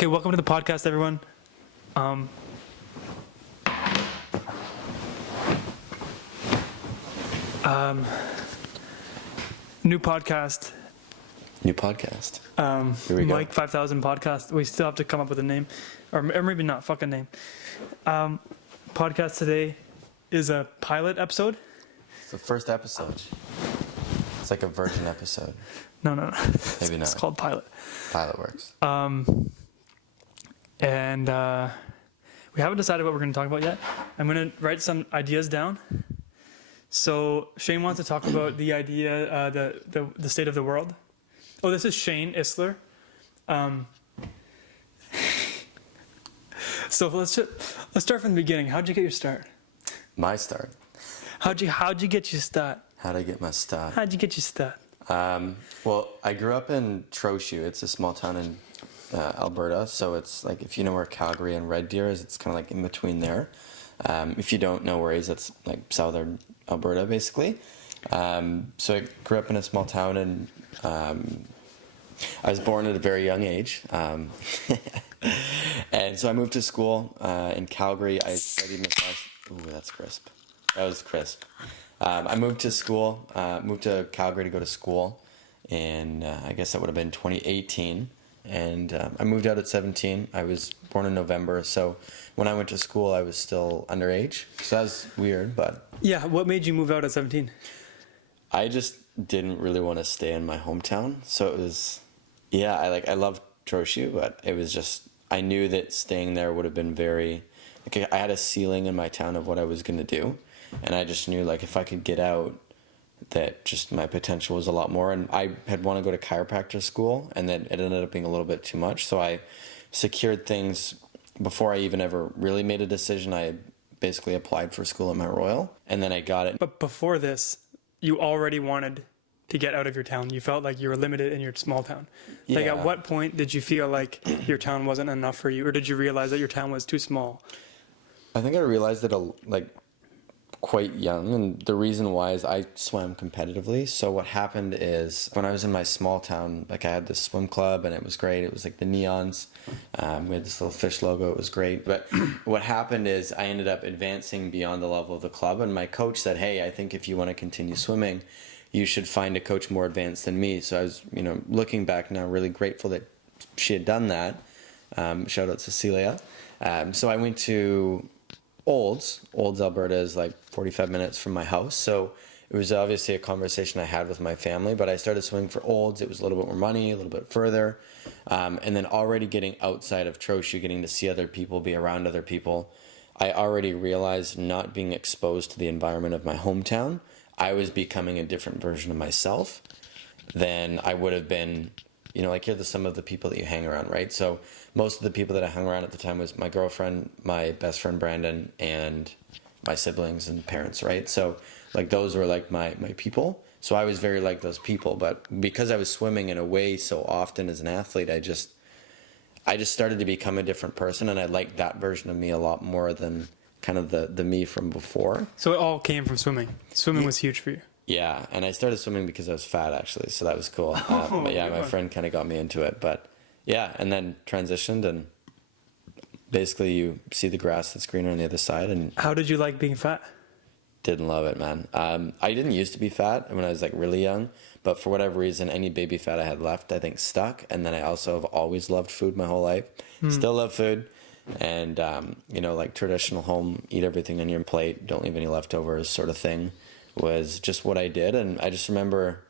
Okay, welcome to the podcast, everyone. New podcast. New podcast. Here we go. Mike 5000 podcast. We still have to come up with a name, or maybe not. Fuck a name. Podcast today is a pilot episode. It's the first episode. It's like a virgin episode. No. Maybe not. It's called pilot. Pilot works. And we haven't decided what we're going to talk about yet. I'm going to write some ideas down. So Shane wants to talk about the idea, the state of the world. Oh, this is Shane Issler. So let's start from the beginning. How'd you get your start? My start. How'd you get your start? How'd I get my start? How'd you get your start? Well, I grew up in Trochu. It's a small town in Alberta. So it's like, if you know where Calgary and Red Deer is, it's kind of like in between there. If you don't know where it is, it's like southern Alberta, basically. So I grew up in a small town, and I was born at a very young age. And so I moved to school in Calgary. I studied massage. Ooh, that's crisp. That was crisp. I moved to Calgary to go to school, and I guess that would have been 2018. And I moved out at 17. I was born in November, so when I went to school, I was still underage. So that was weird, but... Yeah, what made you move out at 17? I just didn't really want to stay in my hometown. So it was... Yeah, I loved Trochu, but it was just... I knew that staying there would have been very... Like, I had a ceiling in my town of what I was going to do, and I just knew, like, if I could get out, that just my potential was a lot more. And I had wanted to go to chiropractor school, and then it ended up being a little bit too much. So I secured things before I even ever really made a decision. I basically applied for school at Mount Royal, and then I got it. But before this, you already wanted to get out of your town. You felt like you were limited in your small town. Like, Yeah. at what point did you feel like your town wasn't enough for you, or did you realize that your town was too small? I think I realized it quite young, and the reason why is I swam competitively. So what happened is, when I was in my small town, like, I had this swim club, and it was great. It was like the neons. We had this little fish logo. It was great. But what happened is I ended up advancing beyond the level of the club, and my coach said, "Hey, I think if you want to continue swimming, you should find a coach more advanced than me." So I was, looking back now, really grateful that she had done that. Shout out Cecilia. So I went to Olds, Alberta is like 45 minutes from my house. So it was obviously a conversation I had with my family, but I started swimming for Olds. It was a little bit more money, a little bit further. And then already getting outside of Trochu, getting to see other people, be around other people, I already realized, not being exposed to the environment of my hometown, I was becoming a different version of myself than I would have been. Like, you're some of the people that you hang around, right? So most of the people that I hung around at the time was my girlfriend, my best friend Brandon, and my siblings and parents, right? So, like, those were like my people. So I was very like those people, but because I was swimming in a way so often as an athlete, I just started to become a different person, and I liked that version of me a lot more than kind of the me from before. So it all came from swimming. Swimming was huge for you. Yeah, and I started swimming because I was fat, actually, so that was cool. But yeah, my friend kind of got me into it. But yeah, and then transitioned, and basically you see the grass that's greener on the other side. And How did you like being fat? didn't love it, man. I didn't used to be fat when I was like really young, but for whatever reason, any baby fat I had left, I think, stuck. And then I also have always loved food my whole life. Still love food. And, like traditional home, eat everything on your plate, don't leave any leftovers sort of thing, was just what I did. And I just remember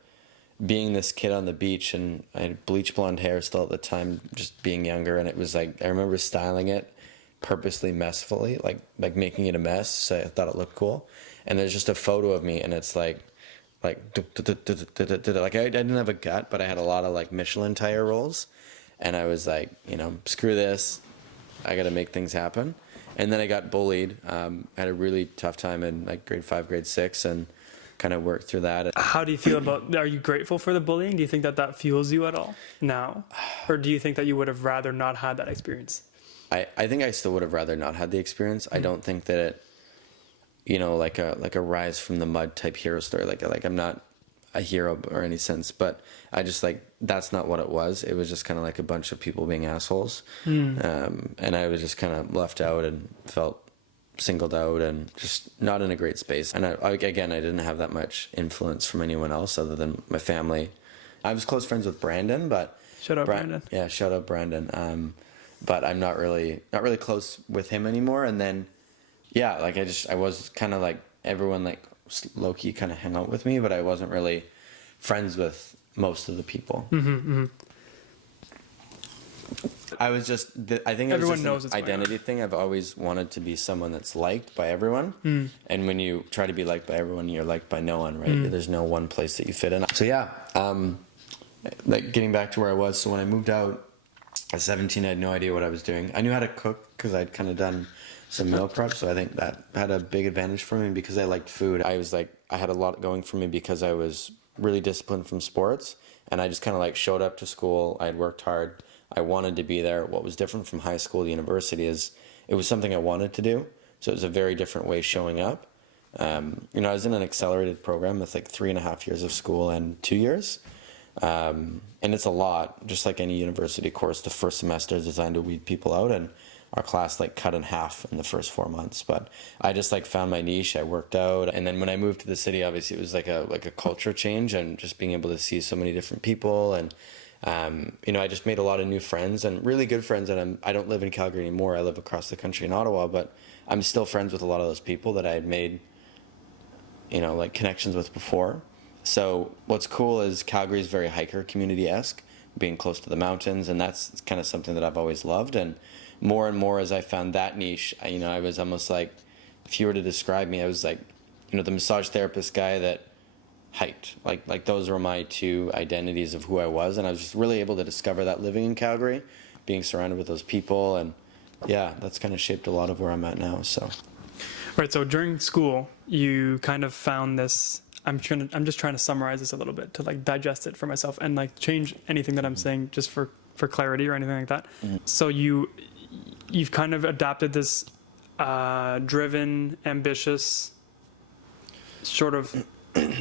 being this kid on the beach, and I had bleach blonde hair still at the time, just being younger. And it was like, I remember styling it purposely messfully, like making it a mess, so I thought it looked cool. And there's just a photo of me, and it's like I didn't have a gut, but I had a lot of like Michelin tire rolls, and I was like, screw this, I got to make things happen. And then I got bullied. I had a really tough time in like grade 5, grade 6, and kind of worked through that. How do you feel are you grateful for the bullying? Do you think that fuels you at all now? Or do you think that you would have rather not had that experience? I think I still would have rather not had the experience. I don't think that it, like a rise from the mud type hero story. Like I'm not a hero or any sense, but I just like, that's not what it was. It was just kind of like a bunch of people being assholes. And I was just kind of left out and felt singled out and just not in a great space. And I didn't have that much influence from anyone else other than my family. I was close friends with Brandon, but Shout out Brandon. Yeah, shout out Brandon. But I'm not really close with him anymore. And then, yeah, like I was kind of like, everyone like low key kind of hung out with me, but I wasn't really friends with most of the people. I was just, I think it was Everyone knows just it's an identity thing. I've always wanted to be someone that's liked by everyone. And when you try to be liked by everyone, you're liked by no one, right? There's no one place that you fit in. So yeah, like getting back to where I was. So when I moved out at 17, I had no idea what I was doing. I knew how to cook because I'd kind of done some meal prep. So I think that had a big advantage for me because I liked food. I had a lot going for me because I was really disciplined from sports. And I just kind of like showed up to school. I had worked hard. I wanted to be there. What was different from high school to university is it was something I wanted to do. So it was a very different way showing up. I was in an accelerated program with like 3.5 years of school and 2 years. And it's a lot, just like any university course. The first semester is designed to weed people out, and our class like cut in half in the first 4 months. But I just like found my niche. I worked out, and then when I moved to the city, obviously it was like a culture change, and just being able to see so many different people, and I just made a lot of new friends and really good friends. And I don't live in Calgary anymore. I live across the country in Ottawa, but I'm still friends with a lot of those people that I had made, like connections with before. So what's cool is Calgary is very hiker community-esque, being close to the mountains, and that's kind of something that I've always loved. And more as I found that niche, I was almost like, if you were to describe me, I was like, the massage therapist guy that hiked. Like those were my two identities of who I was, and I was just really able to discover that living in Calgary, being surrounded with those people, and yeah, that's kind of shaped a lot of where I'm at now. So, Right. So during school, you kind of found this. I'm just trying to summarize this a little bit to like digest it for myself and like change anything that I'm saying just for clarity or anything like that. So you've kind of adapted this driven, ambitious, sort of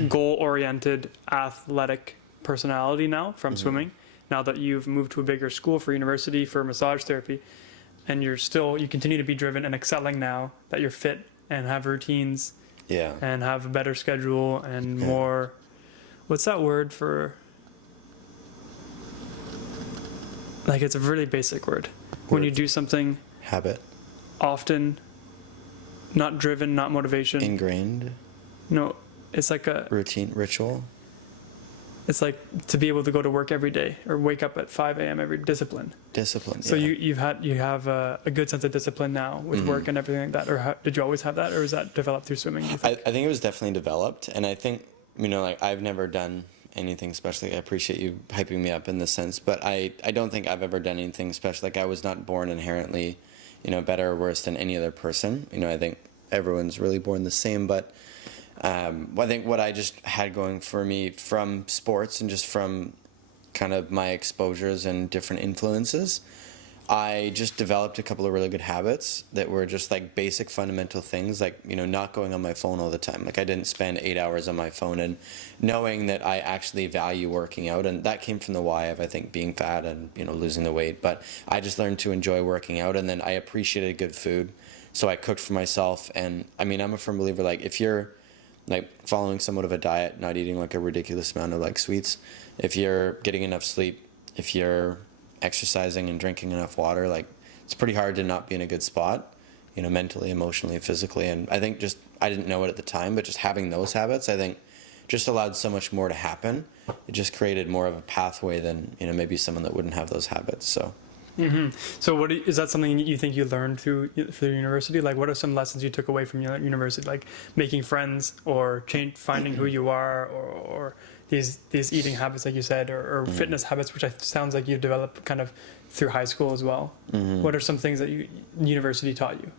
goal-oriented, athletic personality now from swimming. Now that you've moved to a bigger school for university for massage therapy, and you continue to be driven and excelling now that you're fit and have routines. Yeah. And have a better schedule and more, what's that word for, like it's a really basic word. When you do something Habit. often, not driven, not motivation. Ingrained. No, it's like a routine, ritual. It's like to be able to go to work every day or wake up at 5 a.m. every discipline. So yeah. you have a good sense of discipline now with work and everything like that, or did you always have that, or is that developed through swimming? I think it was definitely developed, and I think like I've never done anything special. I appreciate you hyping me up in this sense, but I don't think I've ever done anything special. Like I was not born inherently, better or worse than any other person. I think everyone's really born the same, but. I think what I just had going for me from sports and just from kind of my exposures and different influences, I just developed a couple of really good habits that were just like basic fundamental things, like, not going on my phone all the time. Like I didn't spend 8 hours on my phone, and knowing that I actually value working out. And that came from the why of, I think, being fat and, losing the weight. But I just learned to enjoy working out, and then I appreciated good food. So I cooked for myself. And I'm a firm believer, like if you're like following somewhat of a diet, not eating like a ridiculous amount of like sweets, if you're getting enough sleep, if you're exercising and drinking enough water, like it's pretty hard to not be in a good spot, mentally, emotionally, physically. And I think I didn't know it at the time, but just having those habits, I think just allowed so much more to happen. It just created more of a pathway than, maybe someone that wouldn't have those habits. So. So is that something you think you learned through university? Like what are some lessons you took away from your university, like making friends or finding who you are, or these eating habits, like you said, or fitness habits, which sounds like you've developed kind of through high school as well. What are some things that university taught you?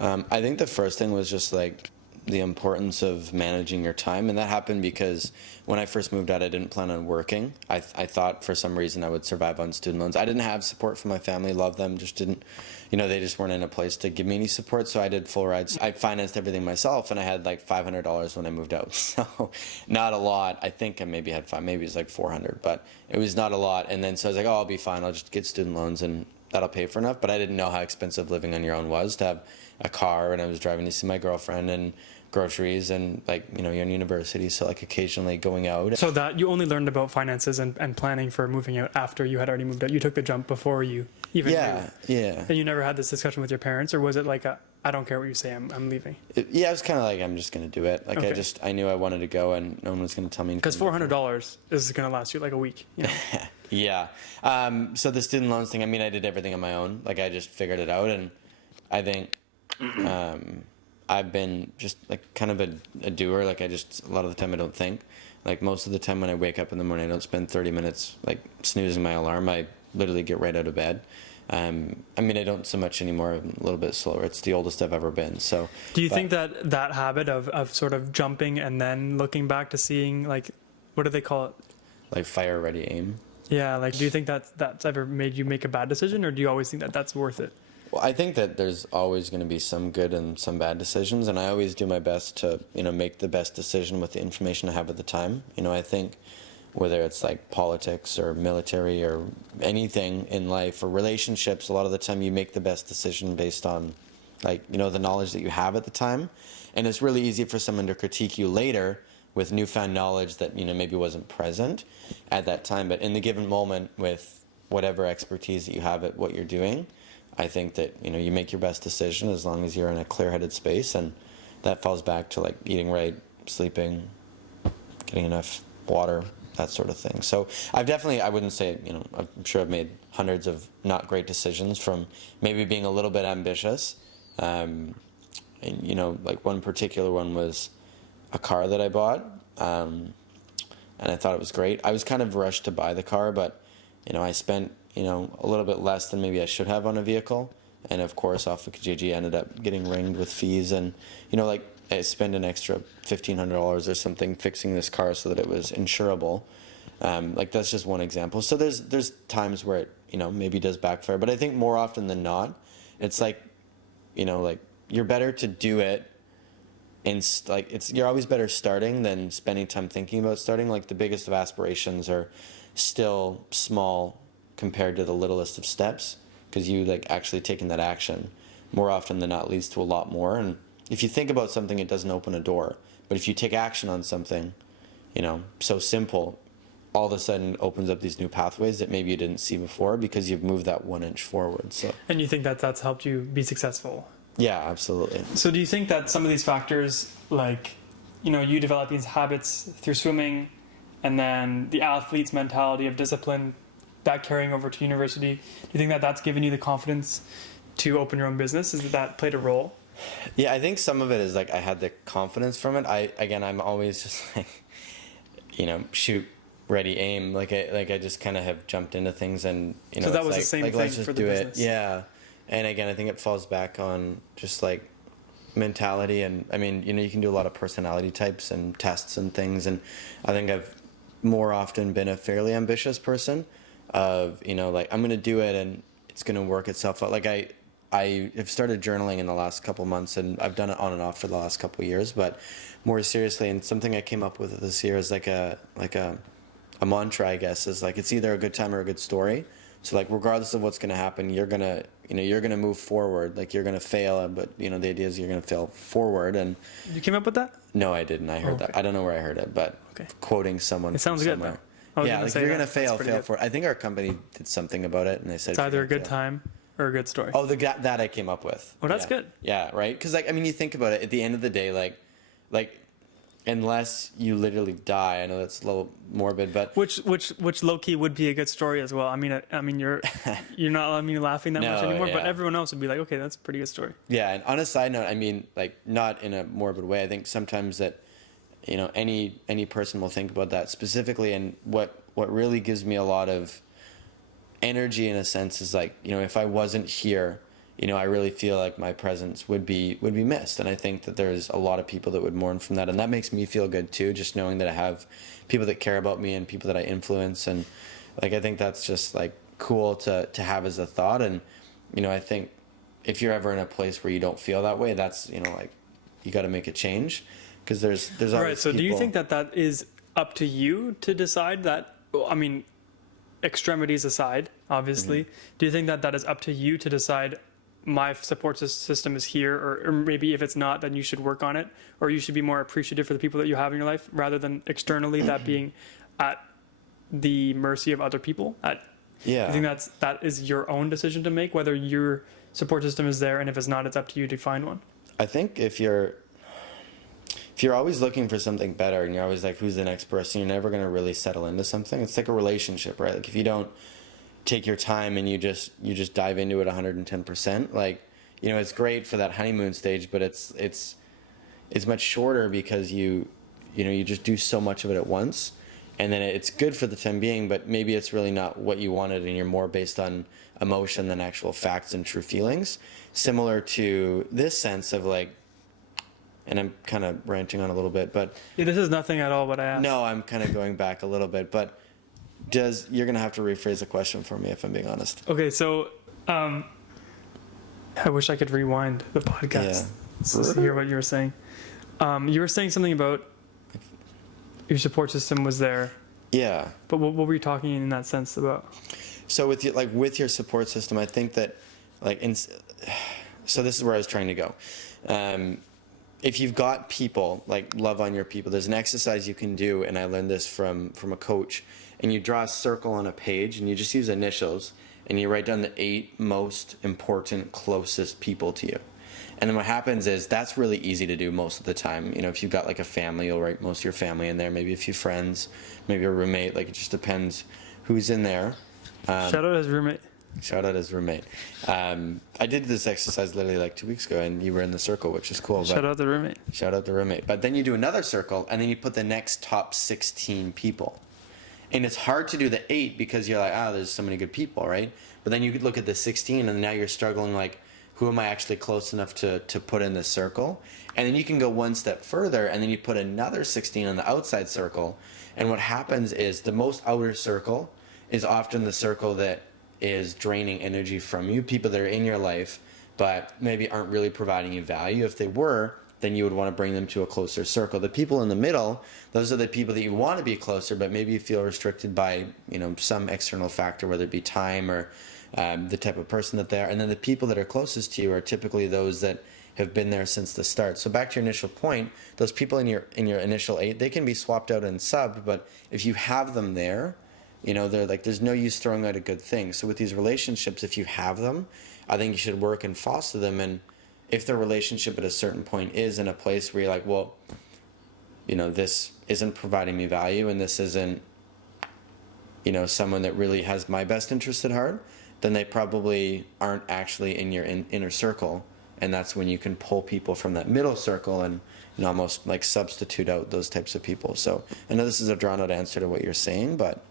I think the first thing was just like the importance of managing your time. And that happened because when I first moved out, I didn't plan on working. I thought for some reason I would survive on student loans. I didn't have support from my family, loved them, just didn't, they just weren't in a place to give me any support. So I did full rides. I financed everything myself, and I had like $500 when I moved out. So not a lot. I think I maybe had maybe it was like 400, but it was not a lot. And then so I was like, oh, I'll be fine. I'll just get student loans and that'll pay for enough. But I didn't know how expensive living on your own was, to have a car, and I was driving to see my girlfriend and groceries, and like, you're in university, so like occasionally going out. So that you only learned about finances and planning for moving out after you had already moved out. You took the jump before you even knew. Yeah. And you never had this discussion with your parents, or was it like I don't care what you say, I'm leaving? It was kind of like, I'm just going to do it. Like, okay. I knew I wanted to go, and no one was going to tell me. Because $400 is going to last you like a week. Yeah. So the student loans thing, I did everything on my own. Like, I just figured it out, and I think I've been just like kind of a doer. Like, a lot of the time I don't think. Like, most of the time when I wake up in the morning, I don't spend 30 minutes like snoozing my alarm. I literally get right out of bed. I don't so much anymore. I'm a little bit slower. It's the oldest I've ever been. So do you think that habit of sort of jumping and then looking back to seeing, like, what do they call it? Like fire, ready, aim. Yeah. Like, do you think that's ever made you make a bad decision, or do you always think that that's worth it? Well, I think that there's always going to be some good and some bad decisions, and I always do my best to, make the best decision with the information I have at the time. I think whether it's like politics or military or anything in life or relationships, a lot of the time you make the best decision based on, like, the knowledge that you have at the time. And it's really easy for someone to critique you later with newfound knowledge that, maybe wasn't present at that time. But in the given moment, with whatever expertise that you have at what you're doing, I think that, you make your best decision as long as you're in a clear-headed space. And that falls back to like eating right, sleeping, getting enough water, that sort of thing. So I wouldn't say, I'm sure I've made hundreds of not great decisions from maybe being a little bit ambitious. And, like one particular one was a car that I bought. And I thought it was great. I was kind of rushed to buy the car, but, I spent, a little bit less than maybe I should have on a vehicle. And of course, off of Kijiji, I ended up getting ringed with fees, and, like, I spent an extra $1,500 or something fixing this car so that it was insurable. Like, that's just one example. So there's times where it, maybe does backfire, but I think more often than not, it's like, like, you're better to do it. You're always better starting than spending time thinking about starting. Like, the biggest of aspirations are still small compared to the littlest of steps, because you like actually taking that action more often than not leads to a lot more. And if you think about something, it doesn't open a door, but if you take action on something, so simple, all of a sudden opens up these new pathways that maybe you didn't see before because you've moved that 1 inch forward. So, and you think that that's helped you be successful? Yeah, absolutely. So do you think that some of these factors, like, you develop these habits through swimming, and then the athlete's mentality of discipline, that carrying over to university, do you think that that's given you the confidence to open your own business? Is that played a role? Yeah, I think some of it is like I had the confidence from it. I'm always just like, shoot, ready, aim. Like I just kind of have jumped into things, and so that was the same thing for the business. Yeah, and again, I think it falls back on just like mentality, and you can do a lot of personality types and tests and things, and I think I've more often been a fairly ambitious person. Of like, I'm gonna do it and it's gonna work itself out. Like I have started journaling in the last couple months, and I've done it on and off for the last couple of years, but more seriously, and something I came up with this year is like a mantra, I guess, is like, it's either a good time or a good story. So like, regardless of what's gonna happen, you're gonna move forward. Like, you're gonna fail, but the idea is you're gonna fail forward. And you came up with that? No, I didn't. I heard that. I don't know where I heard it, but quoting someone. It sounds good though. Yeah, like, you're going to fail for. I think our company did something about it, and they said it's either a good time or a good story. Oh, that I came up with. Oh, that's good. Yeah, right? Because, like, you think about it, at the end of the day, like unless you literally die, I know that's a little morbid, but which low-key would be a good story as well. You're not laughing that much anymore, but everyone else would be like, okay, that's a pretty good story. Yeah, and on a side note, like, not in a morbid way, I think sometimes that any person will think about that specifically, and what really gives me a lot of energy in a sense is like, if I wasn't here, I really feel like my presence would be missed. And I think that there's a lot of people that would mourn from that. And that makes me feel good too, just knowing that I have people that care about me and people that I influence. And like, I think that's just like cool to have as a thought. And, I think if you're ever in a place where you don't feel that way, that's, like, you got to make a change, because there's always right. So people. do you think that is up to you to decide that? I mean, extremities aside, obviously, do you think that is up to you to decide my support system is here, or maybe if it's not, then you should work on it, or you should be more appreciative for the people that you have in your life rather than externally that being at the mercy of other people? Yeah. I think that is your own decision to make, whether your support system is there, and if it's not, it's up to you to find one. I think if you're always looking for something better and you're always like, who's the next person, you're never going to really settle into something. It's like a relationship, right? Like if you don't take your time and you just dive into it 110%, like, it's great for that honeymoon stage, but it's much shorter because you just do so much of it at once. And then it's good for the time being, but maybe it's really not what you wanted, and you're more based on emotion than actual facts and true feelings. Similar to this sense of like, and I'm kind of ranting on a little bit, but... Yeah, this is nothing at all what I asked. No, I'm kind of going back a little bit, but you're going to have to rephrase the question for me if I'm being honest. Okay, so I wish I could rewind the podcast to hear what you were saying. You were saying something about your support system was there. Yeah. But what were you talking in that sense about? So with your support system, I think that so this is where I was trying to go. If you've got people, like, love on your people, there's an exercise you can do, and I learned this from a coach, and you draw a circle on a page and you just use initials and you write down the 8 most important, closest people to you. And then what happens is that's really easy to do most of the time. If you've got like a family, you'll write most of your family in there, maybe a few friends, maybe a roommate, like it just depends who's in there. Shout out his roommate. Shout out his roommate. I did this exercise literally like 2 weeks ago, and you were in the circle, which is cool. Shout out the roommate. Shout out the roommate. But then you do another circle, and then you put the next top 16 people. And it's hard to do the 8 because you're like, there's so many good people, right? But then you could look at the 16, and now you're struggling like, who am I actually close enough to put in this circle? And then you can go one step further, and then you put another 16 on the outside circle. And what happens is the most outer circle is often the circle that is draining energy from you, people that are in your life, but maybe aren't really providing you value. If they were, then you would want to bring them to a closer circle. The people in the middle, those are the people that you want to be closer, but maybe you feel restricted by, some external factor, whether it be time or the type of person that they are. And then the people that are closest to you are typically those that have been there since the start. So back to your initial point, those people in your initial 8, they can be swapped out and subbed, but if you have them there, they're like, there's no use throwing out a good thing. So with these relationships, if you have them, I think you should work and foster them. And if the relationship at a certain point is in a place where you're like, well, this isn't providing me value, and this isn't, someone that really has my best interest at heart, then they probably aren't actually in your inner circle. And that's when you can pull people from that middle circle and almost like substitute out those types of people. So I know this is a drawn out answer to what you're saying, but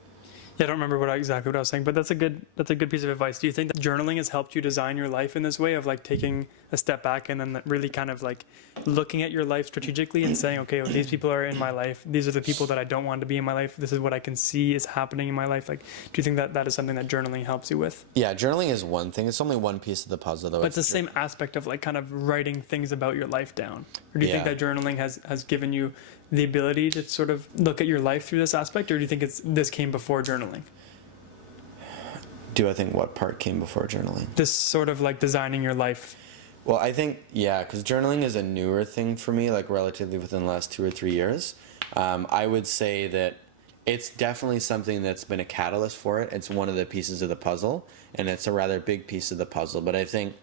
Yeah, I don't remember exactly what I was saying, but that's a good piece of advice. Do you think that journaling has helped you design your life in this way of like taking a step back and then really kind of like looking at your life strategically and saying, okay, well, these people are in my life. These are the people that I don't want to be in my life. This is what I can see is happening in my life. Like, do you think that is something that journaling helps you with? Yeah, journaling is one thing. It's only one piece of the puzzle, though. But it's the same aspect of like kind of writing things about your life down. Or do you think that journaling has given you the ability to sort of look at your life through this aspect, or do you think this came before journaling? Do I think what part came before journaling? This sort of like designing your life. Well, I think, because journaling is a newer thing for me, like relatively within the last 2 or 3 years. I would say that it's definitely something that's been a catalyst for it. It's one of the pieces of the puzzle, and it's a rather big piece of the puzzle. But I think,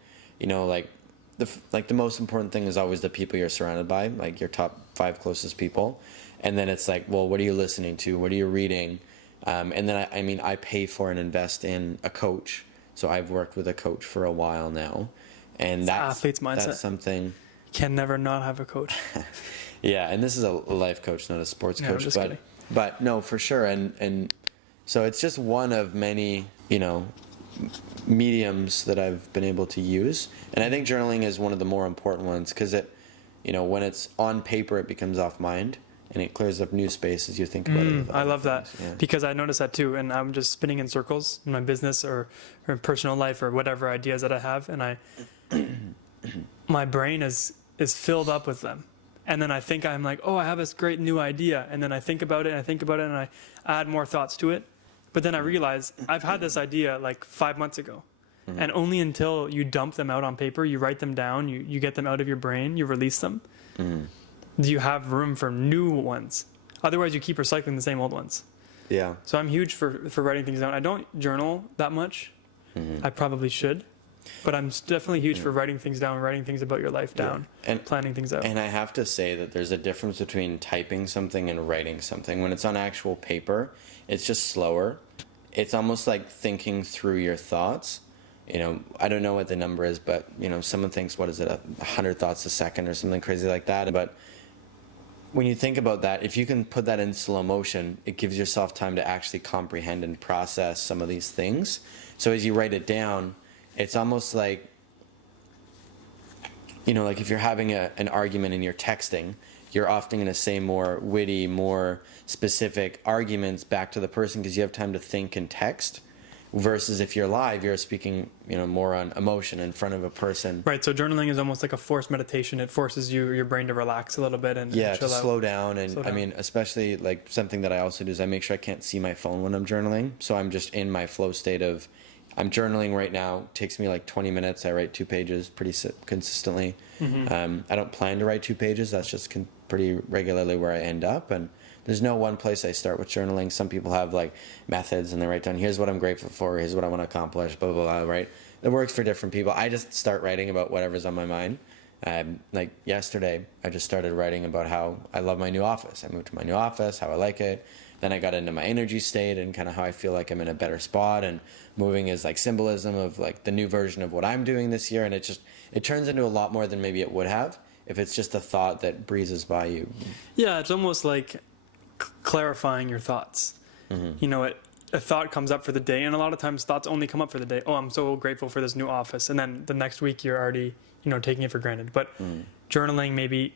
the most important thing is always the people you're surrounded by, like your top 5 closest people. And then it's like, well, what are you listening to? What are you reading? And then, I pay for and invest in a coach. So I've worked with a coach for a while now. And that's athlete's mindset. That's something. Can never not have a coach. Yeah, and this is a life coach, not a sports Yeah, coach. just kidding. But no, for sure. And so it's just one of many, mediums that I've been able to use. And I think journaling is one of the more important ones because it, when it's on paper, it becomes off mind and it clears up new spaces you think about it. With I love that things. Yeah. because I notice that too. And I'm just spinning in circles in my business or personal life or whatever ideas that I have. And my brain is filled up with them. And then I think I'm like, oh, I have this great new idea. And then I think about it and I add more thoughts to it. But then I realize I've had this idea like 5 months ago. Mm-hmm. And only until you dump them out on paper, you write them down, you get them out of your brain, you release them, do you have room for new ones. Otherwise, you keep recycling the same old ones. Yeah. So I'm huge for writing things down. I don't journal that much. I probably should. But I'm definitely huge for writing things down, writing things about your life down, and planning things out. And I have to say that there's a difference between typing something and writing something. When it's on actual paper, it's just slower. It's almost like thinking through your thoughts. I don't know what the number is, but, someone thinks, 100 thoughts a second or something crazy like that. But when you think about that, if you can put that in slow motion, it gives yourself time to actually comprehend and process some of these things. So as you write it down, it's almost like, like if you're having an argument and you're texting, you're often going to say more witty, more specific arguments back to the person because you have time to think and text. Versus if you're live, you're speaking, more on emotion in front of a person. Right. So journaling is almost like a forced meditation. It forces your brain to relax a little bit and to chill out. slow down. And I mean, especially like something that I also do is I make sure I can't see my phone when I'm journaling. So I'm just in my flow state of, I'm journaling right now. It takes me like 20 minutes. I write 2 pages pretty consistently. I don't plan to write 2 pages. That's just pretty regularly where I end up. And there's no one place I start with journaling. Some people have like methods and they write down, here's what I'm grateful for, here's what I want to accomplish, blah, blah, blah, right? It works for different people. I just start writing about whatever's on my mind. Like yesterday, I just started writing about how I love my new office. I moved to my new office, how I like it. Then I got into my energy state and kind of how I feel like I'm in a better spot. And moving is like symbolism of like the new version of what I'm doing this year. And it turns into a lot more than maybe it would have if it's just a thought that breezes by you. Yeah, it's almost like clarifying your thoughts. A thought comes up for the day, and a lot of times thoughts only come up for the day. Oh, I'm so grateful for this new office, and then the next week you're already taking it for granted. But journaling maybe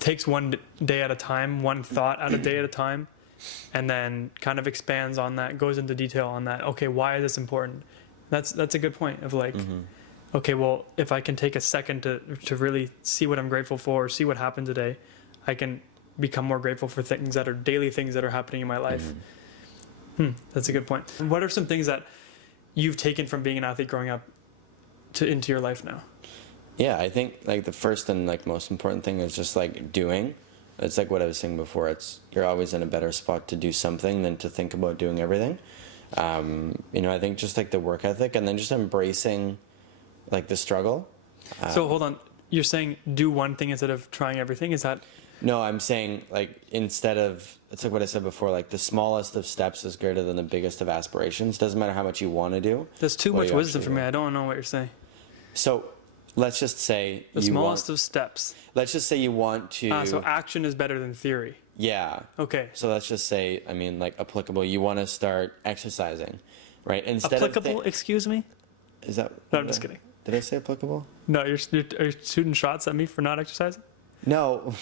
takes one day at a time, one thought at a day at a time, and then kind of expands on that, goes into detail on that. Okay, why is this important? That's a good point of like, okay, well, if I can take a second to really see what I'm grateful for, see what happened today, I can become more grateful for things that are daily things that are happening in my life. That's a good point. What are some things that you've taken from being an athlete growing up into your life now? Yeah, I think like the first and like most important thing is just like doing. It's like what I was saying before. You're always in a better spot to do something than to think about doing everything. I think just like the work ethic and then just embracing like the struggle. So hold on, you're saying do one thing instead of trying everything? Is that? No, I'm saying like instead of, it's like what I said before, like the smallest of steps is greater than the biggest of aspirations. Doesn't matter how much you want to do. There's too much wisdom for me. I don't know what you're saying. So let's just say the smallest of steps. Let's just say you want to. So action is better than theory. Yeah. Okay. So let's just say, like applicable. You want to start exercising, right? Instead applicable. Excuse me. Is that? No, I'm just kidding. Did I say applicable? No, are you shooting shots at me for not exercising? No.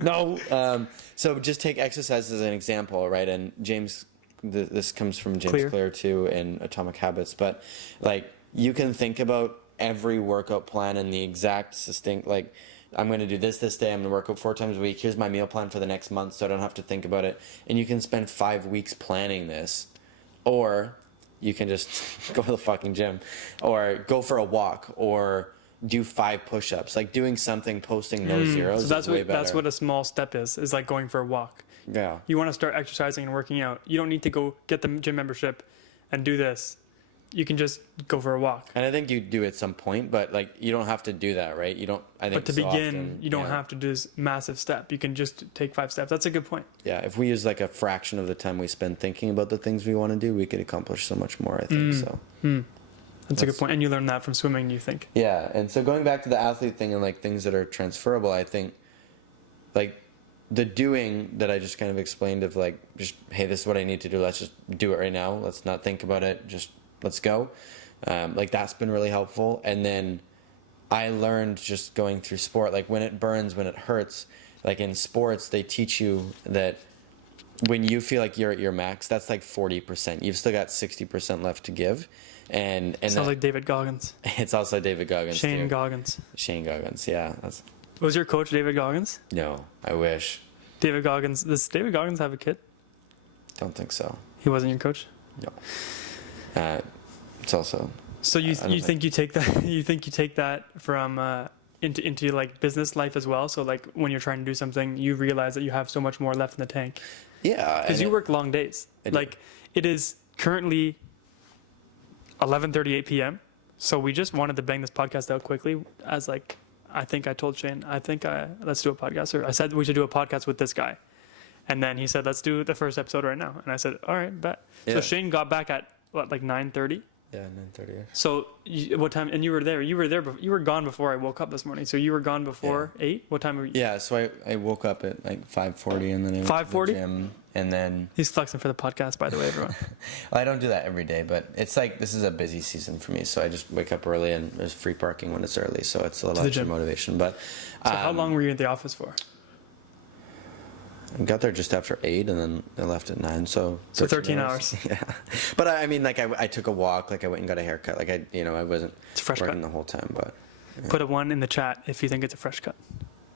No. So just take exercise as an example, right? And James, this comes from James Clear too in Atomic Habits, but like you can think about every workout plan and the exact distinct, like I'm going to do this day, I'm going to work out 4 times a week, here's my meal plan for the next month so I don't have to think about it. And you can spend 5 weeks planning this, or you can just go to the fucking gym or go for a walk or do 5 push-ups, like doing something, posting no zeros. So that's is way better. That's what a small step is like going for a walk. Yeah. You want to start exercising and working out. You don't need to go get the gym membership and do this. You can just go for a walk. And I think you do at some point, but like you don't have to do that, right? You don't. I think. But to begin, you don't have to do this massive step. You can just take 5 steps. That's a good point. Yeah, if we use like a fraction of the time we spend thinking about the things we want to do, we could accomplish so much more. I think so. That's a good point. And you learned that from swimming, you think? Yeah, and so going back to the athlete thing and like things that are transferable, I think like the doing that I just kind of explained of like just, hey, this is what I need to do. Let's just do it right now. Let's not think about it. Just let's go. Like that's been really helpful. And then I learned just going through sport, like when it burns, when it hurts, like in sports, they teach you that when you feel like you're at your max, that's like 40%. You've still got 60% left to give. And Sounds like David Goggins. It's also David Goggins. Shane Goggins. Shane Goggins, yeah. Was your coach David Goggins? No, I wish. David Goggins. Does David Goggins have a kid? Don't think so. He wasn't your coach? No. It's also. So you think you take that from into like business life as well? So like when you're trying to do something, you realize that you have so much more left in the tank. Yeah. Because you work long days. Like it is currently 11:38 p.m. So we just wanted to bang this podcast out quickly. As like, I think I told Shane, let's do a podcast. Or I said we should do a podcast with this guy, and then he said let's do the first episode right now. And I said all right, bet. Yeah. So Shane got back at what, like 9:30. Yeah, 9:30. So what time? And you were there. You were gone before I woke up this morning. So you were gone before 8. What time were you? Yeah. So I woke up at like 5:40 and then I went 5:40. to the gym, and then He's flexing for the podcast, by the way, everyone. well, I don't do that every day, but it's like this is a busy season for me, so I just wake up early and there's free parking when it's early, so it's a little extra motivation. But so how long were you at the office for? I got there just after 8 and then I left at 9, so 13 hours. Yeah. But I mean, like I took a walk, like I went and got a haircut, like I wasn't working cut. the whole time, but yeah. Put a 1 in the chat if you think it's a fresh cut.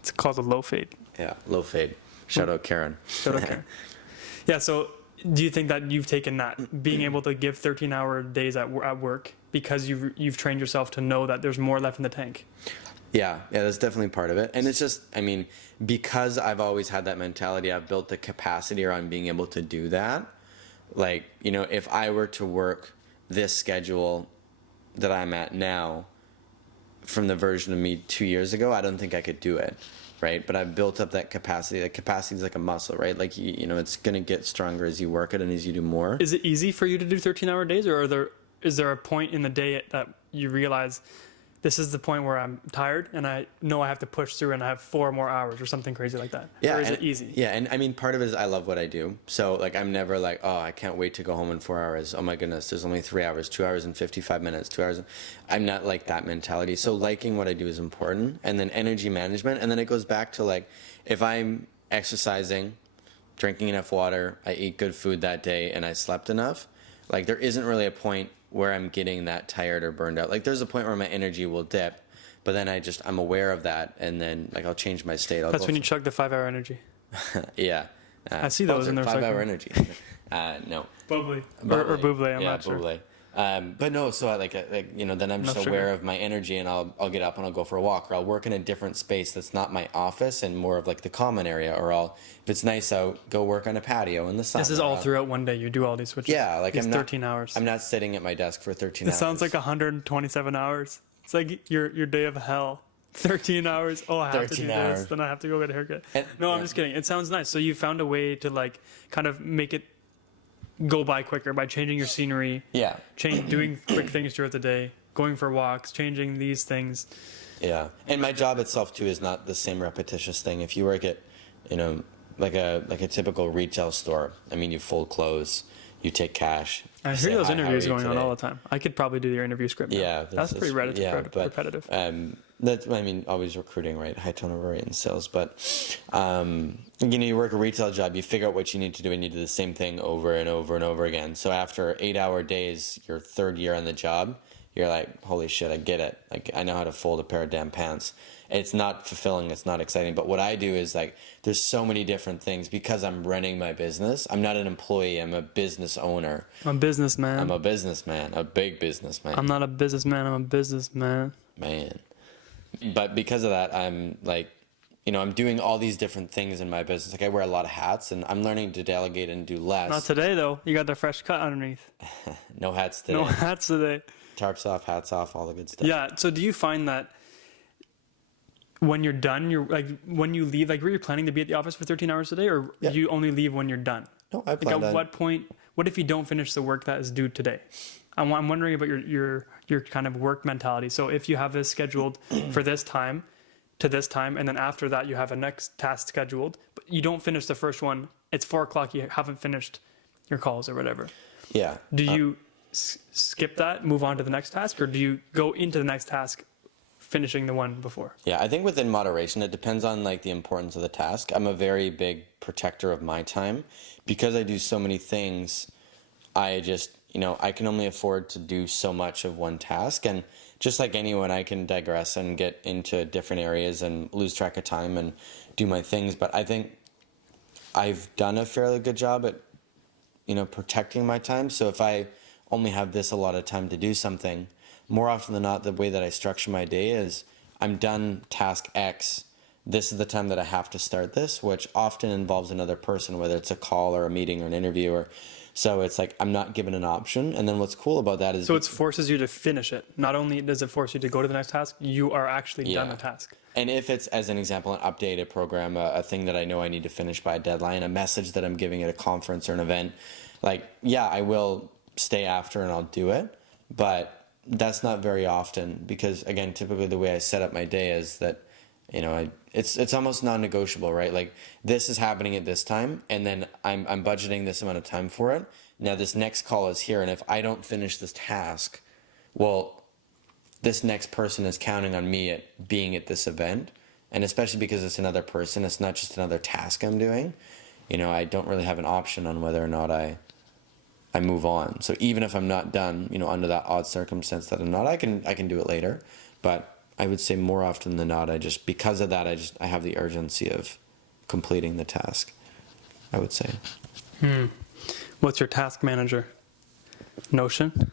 It's called a low fade. Yeah, low fade. Shout out Karen. Shout out Karen. Yeah, so do you think that you've taken that, being able to give 13-hour days at work because you've trained yourself to know that there's more left in the tank? Yeah, that's definitely part of it. And it's just, I mean, because I've always had that mentality, I've built the capacity around being able to do that. Like, if I were to work this schedule that I'm at now from the version of me 2 years ago, I don't think I could do it, right? But I've built up that capacity. That capacity is like a muscle, right? Like, it's going to get stronger as you work it and as you do more. Is it easy for you to do 13-hour days, or is there a point in the day that you realize this is the point where I'm tired and I know I have to push through and I have 4 more hours or something crazy like that? Yeah. Or is it easy? Yeah. And I mean, part of it is I love what I do. So like, I'm never like, oh, I can't wait to go home in 4 hours. Oh my goodness, there's only 3 hours, 2 hours and 55 minutes, 2 hours. I'm not like that mentality. So liking what I do is important. And then energy management. And then it goes back to like, if I'm exercising, drinking enough water, I eat good food that day and I slept enough, like there isn't really a point where I'm getting that tired or burned out. Like there's a point where my energy will dip, but then I'm aware of that, and then like I'll change my state. That's when you chug the 5-hour energy. Yeah. I see those in the 5-hour energy. No. Bubbly. Or bubbly, I'm not sure. Bubbly. But no, so then I'm just aware of my energy, and I'll get up and I'll go for a walk, or I'll work in a different space that's not my office and more of like the common area, or if it's nice out, go work on a patio in the sun. This is all throughout one day. You do all these switches. Yeah, like it's 13 hours. I'm not sitting at my desk for 13 hours. It sounds like 127 hours. It's like your day of hell. 13 hours. Oh, I have to do this. Then I have to go get a haircut. I'm just kidding. It sounds nice. So you found a way to like kind of make it go by quicker by changing your scenery. Yeah. Doing quick things throughout the day, going for walks, changing these things. Yeah. And my job itself too is not the same repetitious thing. If you work at, like a typical retail store, I mean, you fold clothes, you take cash. I hear those interviews going on all the time. I could probably do your interview script now. Yeah. That's pretty repetitive. Always recruiting, right? High turnover rate in sales. But, you work a retail job, you figure out what you need to do, and you do the same thing over and over and over again. So after 8-hour days, your third year on the job, you're like, holy shit, I get it. Like, I know how to fold a pair of damn pants. It's not fulfilling. It's not exciting. But what I do is like, there's so many different things because I'm running my business. I'm not an employee. I'm a business owner. I'm a businessman. I'm a businessman, a big businessman. I'm not a businessman. I'm a businessman. Man. But because of that, I'm like, I'm doing all these different things in my business. Like I wear a lot of hats, and I'm learning to delegate and do less. Not today, though. You got the fresh cut underneath. No hats today. No hats today. Tarps off, hats off, all the good stuff. Yeah. So do you find that when you're done, when you leave, like were you planning to be at the office for 13 hours a day, or do you only leave when you're done? No, I plan at what point, what if you don't finish the work that is due today? I'm wondering about your kind of work mentality. So if you have this scheduled for this time to this time, and then after that you have a next task scheduled, but you don't finish the first one, it's 4:00, you haven't finished your calls or whatever. Yeah. Do you skip that, move on to the next task, or do you go into the next task finishing the one before? Yeah, I think within moderation, it depends on like the importance of the task. I'm a very big protector of my time because I do so many things. I just, I can only afford to do so much of one task. And just like anyone, I can digress and get into different areas and lose track of time and do my things. But I think I've done a fairly good job at, protecting my time. So if I only have this a lot of time to do something, more often than not, the way that I structure my day is I'm done task X. This is the time that I have to start this, which often involves another person, whether it's a call or a meeting or an interview. Or so it's like I'm not given an option. And then what's cool about that is... So it forces you to finish it. Not only does it force you to go to the next task, you are actually done the task. And if it's, as an example, an update, a program, a thing that I know I need to finish by a deadline, a message that I'm giving at a conference or an event, I will stay after and I'll do it. But that's not very often because, again, typically the way I set up my day is that, it's almost non-negotiable, right? Like this is happening at this time and then I'm budgeting this amount of time for it. Now this next call is here. And if I don't finish this task, well, this next person is counting on me at being at this event. And especially because it's another person, it's not just another task I'm doing. I don't really have an option on whether or not I move on. So even if I'm not done, under that odd circumstance that I'm not, I can do it later. But I would say more often than not, because of that, I have the urgency of completing the task, I would say. What's your task manager? Notion?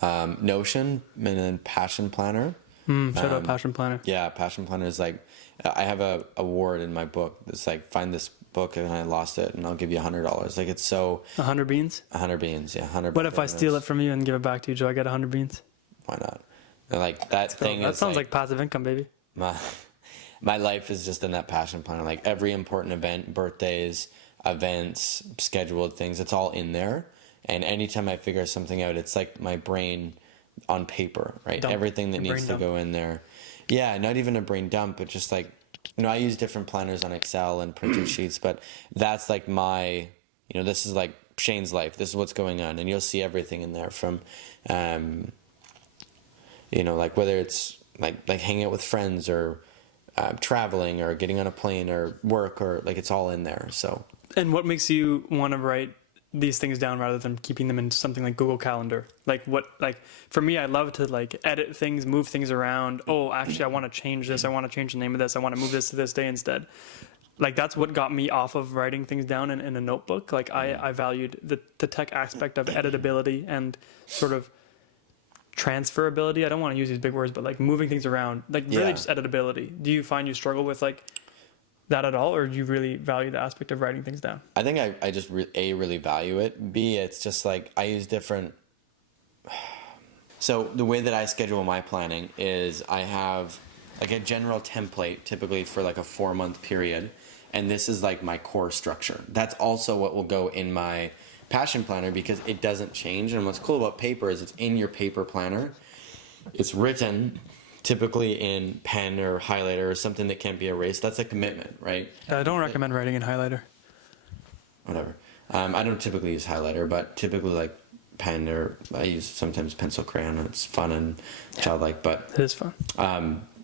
Notion and then Passion Planner. Shout out Passion Planner. Yeah, Passion Planner is like, I have a award in my book that's like, find this book and I lost it and I'll give you $100. Like it's so... 100 beans? 100 beans, yeah. 100. What if I steal it from you and give it back to you? Do I get 100 beans? Why not? And like that thing That is sounds like passive income, baby. My life is just in that Passion Planner. Like every important event, birthdays, events, scheduled things, it's all in there. And anytime I figure something out, it's like my brain on paper, right? Dump. Everything that needs to Dump. go in there. Yeah, not even a brain dump, but just like, I use different planners on Excel and printed sheets, but that's like my, this is like Shane's life. This is what's going on. And you'll see everything in there from, like whether it's like hanging out with friends or traveling or getting on a plane or work or like it's all in there. So. And what makes you want to write these things down rather than keeping them in something like Google Calendar? For me, I love to edit things, move things around. Oh, actually, I want to change this. I want to change the name of this. I want to move this to this day instead. That's what got me off of writing things down in a notebook. I valued the tech aspect of editability and sort of transferability. I don't want to use these big words, but moving things around, really just editability. Do you find you struggle with that at all, or do you really value the aspect of writing things down? I think I just really value it. B, it's just I use different. So the way that I schedule my planning is I have a general template typically for a 4-month period, and this is my core structure. That's also what will go in my Passion Planner because it doesn't change. And what's cool about paper is it's in your paper planner. It's written typically in pen or highlighter or something that can't be erased. That's a commitment, right? I don't recommend writing in highlighter. Whatever. I don't typically use highlighter, but typically pen or I use sometimes pencil crayon. It's fun and childlike, but it is fun.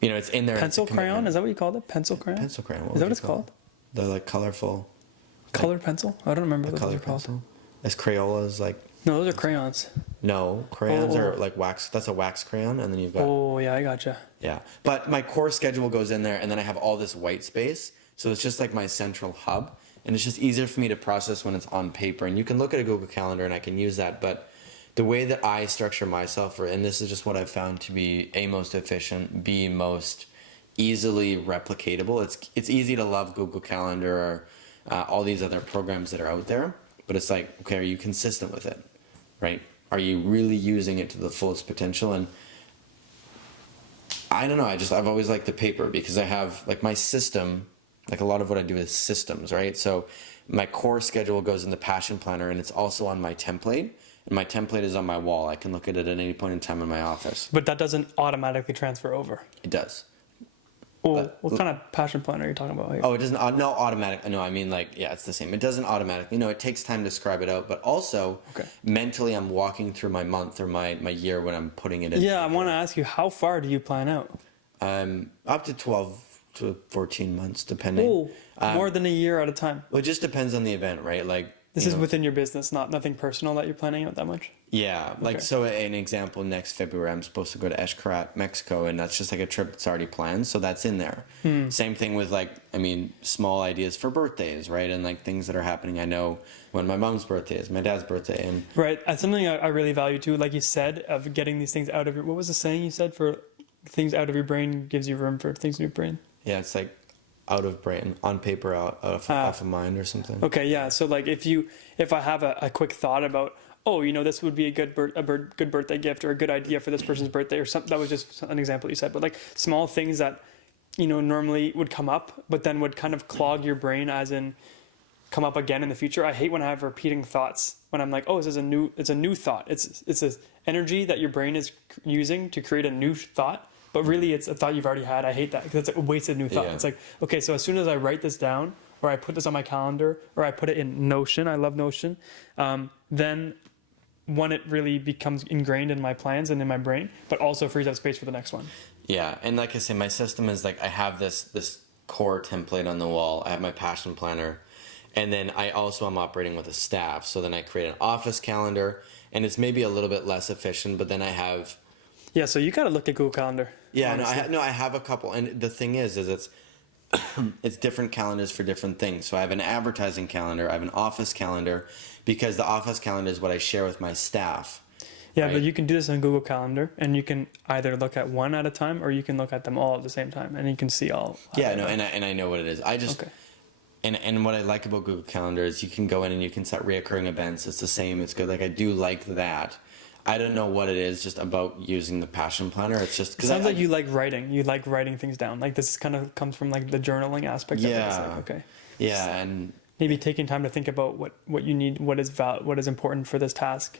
It's in there. Pencil crayon? Is that what you called it? Pencil crayon? Pencil crayon. Is that what it's called? The colorful. Colored pencil? I don't remember what those are called. Pencil. As Crayolas, No, those are crayons. No, crayons are wax. That's a wax crayon, and then you've got. Oh yeah, I gotcha. Yeah, but my core schedule goes in there, and then I have all this white space, so it's just my central hub, and it's just easier for me to process when it's on paper. And you can look at a Google Calendar, and I can use that. But the way that I structure myself, and this is just what I've found to be A, most efficient, B, most easily replicatable. It's easy to love Google Calendar or all these other programs that are out there, but it's okay, are you consistent with it, right? Are you really using it to the fullest potential? And I don't know, I've always liked the paper because I have my system, a lot of what I do is systems, right? So my core schedule goes in the Passion Planner and it's also on my template. And my template is on my wall. I can look at it at any point in time in my office. But that doesn't automatically transfer over. It does. Oh, what kind of passion plan are you talking about here? Oh, it doesn't, no, automatic. No, I mean, like, yeah, it's the same. It doesn't automatically, it takes time to scribe it out, but also Okay. mentally I'm walking through my month or my year when I'm putting it in. Yeah, I want to ask you, how far do you plan out? Up to 12 to 14 months, depending. Oh, more than a year at a time. Well, it just depends on the event, right? Like, This is within your business, nothing personal that you're planning out that much? yeah, like, Okay. so an example, next February I'm supposed to go to Xcaret, Mexico, and that's just like a trip that's already planned, so that's in there. Same thing with, like, I mean, small ideas for birthdays, right? And like things that are happening. I know when my mom's birthday is, my dad's birthday, and Right. That's something I really value too. Like you said, of getting these things out of your, what was the saying you said, for things out of your brain gives you room for things in your brain? yeah, it's like out of brain, on paper, off of mind or something. Okay, yeah. So like if I have a quick thought about, oh, this would be a good good birthday gift or a good idea for this person's birthday or something, that was just an example you said, but like small things that normally would come up, but then would kind of clog your brain, as in come up again in the future. I hate when I have repeating thoughts, when I'm like, oh, it's a new thought. It's a energy that your brain is using to create a new thought. But really, it's a thought you've already had. I hate that because it's a wasted new thought. Yeah. It's like, okay, so as soon as I write this down, or I put this on my calendar, or I put it in Notion, I love Notion, then one, it really becomes ingrained in my plans and in my brain, but also frees up space for the next one. Yeah, and like I say, my system is like I have this core template on the wall. I have my passion planner, and then I also am operating with a staff. So then I create an office calendar, and it's maybe a little bit less efficient, but then I have. Yeah, so you got to look at Google Calendar. Yeah, honestly. I have a couple, and the thing is it's it's different calendars for different things. So I have an advertising calendar, I have an office calendar, because the office calendar is what I share with my staff. Yeah, right? but you can do this on Google Calendar, and you can either look at one at a time, or you can look at them all at the same time, and you can see all. Yeah, no, and I know what it is. I just. Okay. And what I like about Google Calendar is you can go in and you can set reoccurring events. It's the same. It's good. Like, I do like that. I don't know what it is just about using the passion planner. It's just It because sounds like you like writing. You like writing things down. Like this kind of comes from like the journaling aspect of it. It's Yeah. like, okay. Yeah, and Maybe taking time to think about what you need, what is important for this task,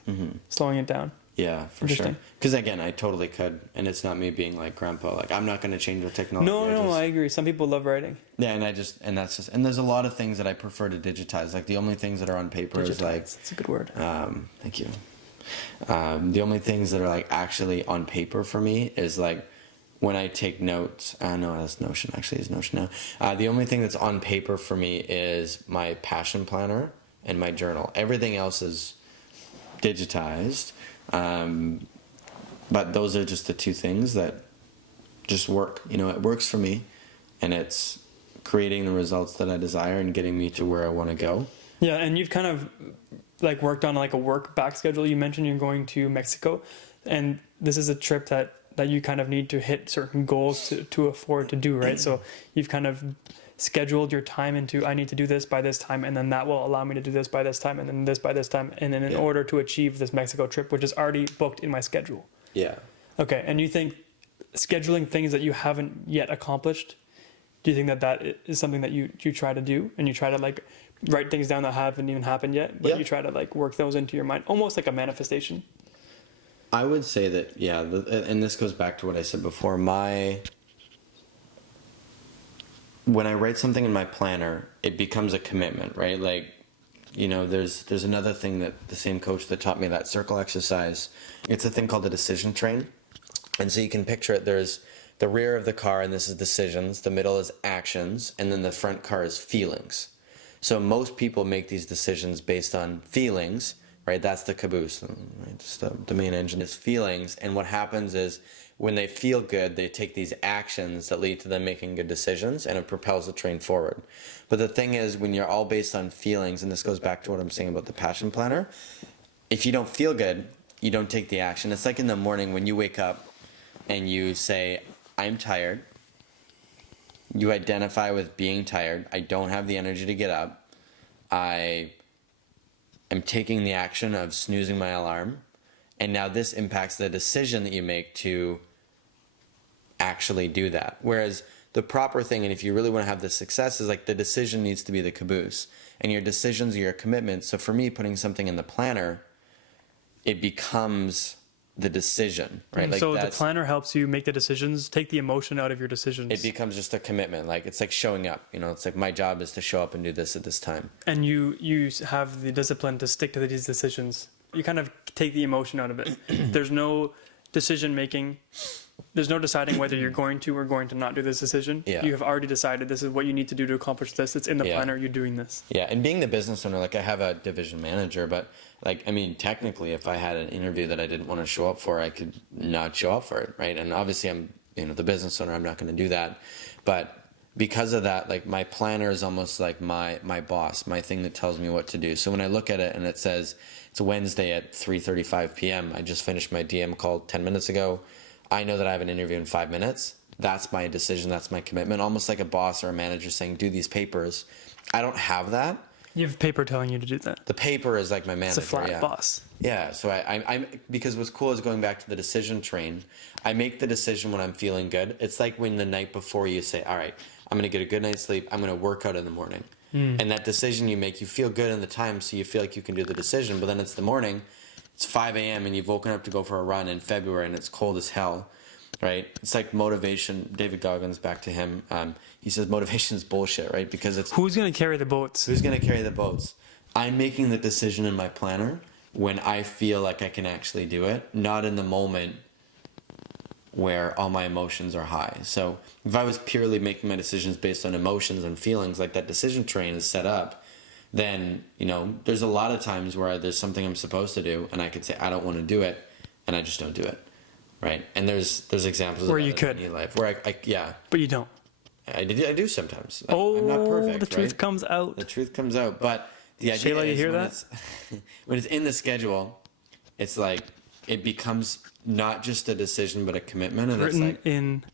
slowing it down. yeah, for sure. Interesting. Because again, I totally could, and it's not me being like grandpa. Like, I'm not going to change the technology. No, I agree. Some people love writing. Yeah, and that's just, and there's a lot of things that I prefer to digitize. Like, the only things that are on paper is like. That's a good word. Thank you. The only things that are like actually on paper for me is like when I take notes. No, that's Notion. Actually, is Notion now. The only thing that's on paper for me is my passion planner and my journal. Everything else is digitized. But those are just the two things that just work. It works for me, and it's creating the results that I desire and getting me to where I want to go. Yeah, and you've kind of like worked on like a work back schedule. You mentioned you're going to Mexico, and this is a trip that you kind of need to hit certain goals to afford to do, right? So you've kind of scheduled your time into, I need to do this by this time, and then that will allow me to do this by this time, and then this by this time, and then in order to achieve this Mexico trip, which is already booked in my schedule. Yeah. Okay, and you think scheduling things that you haven't yet accomplished, do you think that is something that you try to do, and you try to like write things down that haven't even happened yet, but you try to like work those into your mind, almost like a manifestation? I would say that, yeah, and this goes back to what I said before. When I write something in my planner, it becomes a commitment, right? Like, there's another thing that the same coach that taught me that circle exercise. It's a thing called the decision train. And so you can picture it, there's the rear of the car, and this is decisions, the middle is actions, and then the front car is feelings. So most people make these decisions based on feelings, right? That's the caboose, right? The main engine is feelings. And what happens is when they feel good, they take these actions that lead to them making good decisions, and it propels the train forward. But the thing is, when you're all based on feelings, and this goes back to what I'm saying about the passion planner, if you don't feel good, you don't take the action. It's like in the morning when you wake up and you say, I'm tired. You identify with being tired. I don't have the energy to get up. I am taking the action of snoozing my alarm. And now this impacts the decision that you make to actually do that. Whereas the proper thing, and if you really want to have the success, is like the decision needs to be the caboose. And your decisions are your commitments. So for me, putting something in the planner, it becomes the decision, right? So the planner helps you make the decisions, take the emotion out of your decisions. It becomes just a commitment. Like it's like showing up, it's like my job is to show up and do this at this time. And you have the discipline to stick to these decisions. You kind of take the emotion out of it. There's no decision making. There's no deciding whether you're going to or going to not do this decision. Yeah. You have already decided this is what you need to do to accomplish this. It's in the planner. You're doing this. Yeah. And being the business owner, like I have a division manager, but like, I mean, technically if I had an interview that I didn't want to show up for, I could not show up for it. Right. And obviously I'm, the business owner, I'm not going to do that. But because of that, like my planner is almost like my boss, my thing that tells me what to do. So when I look at it and it says it's Wednesday at 3:35 p.m., I just finished my DM call 10 minutes ago. I know that I have an interview in 5 minutes. That's my decision. That's my commitment. Almost like a boss or a manager saying, do these papers. I don't have that. You have paper telling you to do that. The paper is like my manager. It's a flat boss. Yeah. So I'm because what's cool is going back to the decision train. I make the decision when I'm feeling good. It's like when the night before you say, all right, I'm going to get a good night's sleep. I'm going to work out in the morning. And that decision you make, you feel good in the time. So you feel like you can do the decision, but then it's the morning. It's 5 a.m. and you've woken up to go for a run in February and it's cold as hell, right? It's like motivation. David Goggins, back to him. He says motivation is bullshit, right? Because it's who's going to carry the boats? Who's going to carry the boats? I'm making the decision in my planner when I feel like I can actually do it, not in the moment where all my emotions are high. So if I was purely making my decisions based on emotions and feelings, like that decision train is set up, then, there's a lot of times where there's something I'm supposed to do and I could say, I don't want to do it. And I just don't do it. Right. And there's examples where of you could in your life where yeah. But you don't. I do sometimes. Oh, I'm not perfect. The truth right? comes out. The truth comes out. But the idea Shayla, you is hear when that? when it's in the schedule, it's like it becomes not just a decision but a commitment, and Written it's like in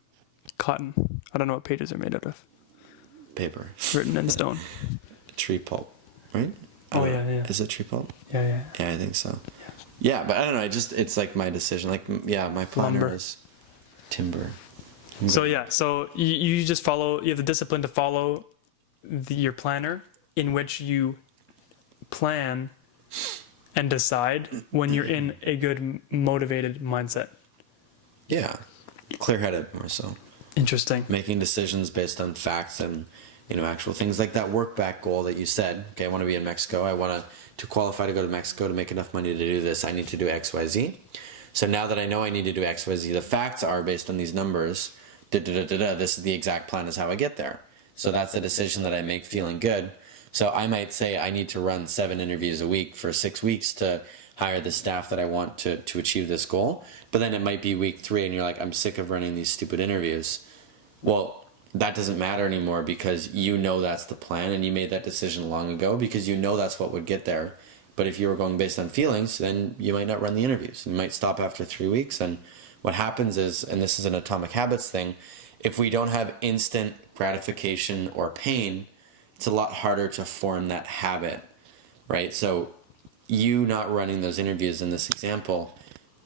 cotton. I don't know what pages are made out of. paper. Written in stone. Tree pulp, right? Oh yeah. Is it tree pulp? Yeah. Yeah, I think so. Yeah, but I don't know. It's like my decision. Like, yeah, my planner Lumber. is timber. So you just follow. You have the discipline to follow your planner, in which you plan and decide when you're in a good motivated mindset. Yeah, clear-headed more so. Interesting. Making decisions based on facts and actual things like that work back goal that you said. Okay, I want to be in Mexico. I want to qualify to go to Mexico to make enough money to do this. I need to do X, Y, Z. So now that I know I need to do X, Y, Z, the facts are based on these numbers. This is the exact plan is how I get there. So that's a decision that I make feeling good. So I might say I need to run 7 interviews a week for 6 weeks to hire the staff that I want to achieve this goal. But then it might be week 3 and you're like, I'm sick of running these stupid interviews. Well, that doesn't matter anymore because that's the plan and you made that decision long ago because that's what would get there. But if you were going based on feelings, then you might not run the interviews. You might stop after 3 weeks. And what happens is, and this is an atomic habits thing, if we don't have instant gratification or pain, it's a lot harder to form that habit, right? So you not running those interviews in this example,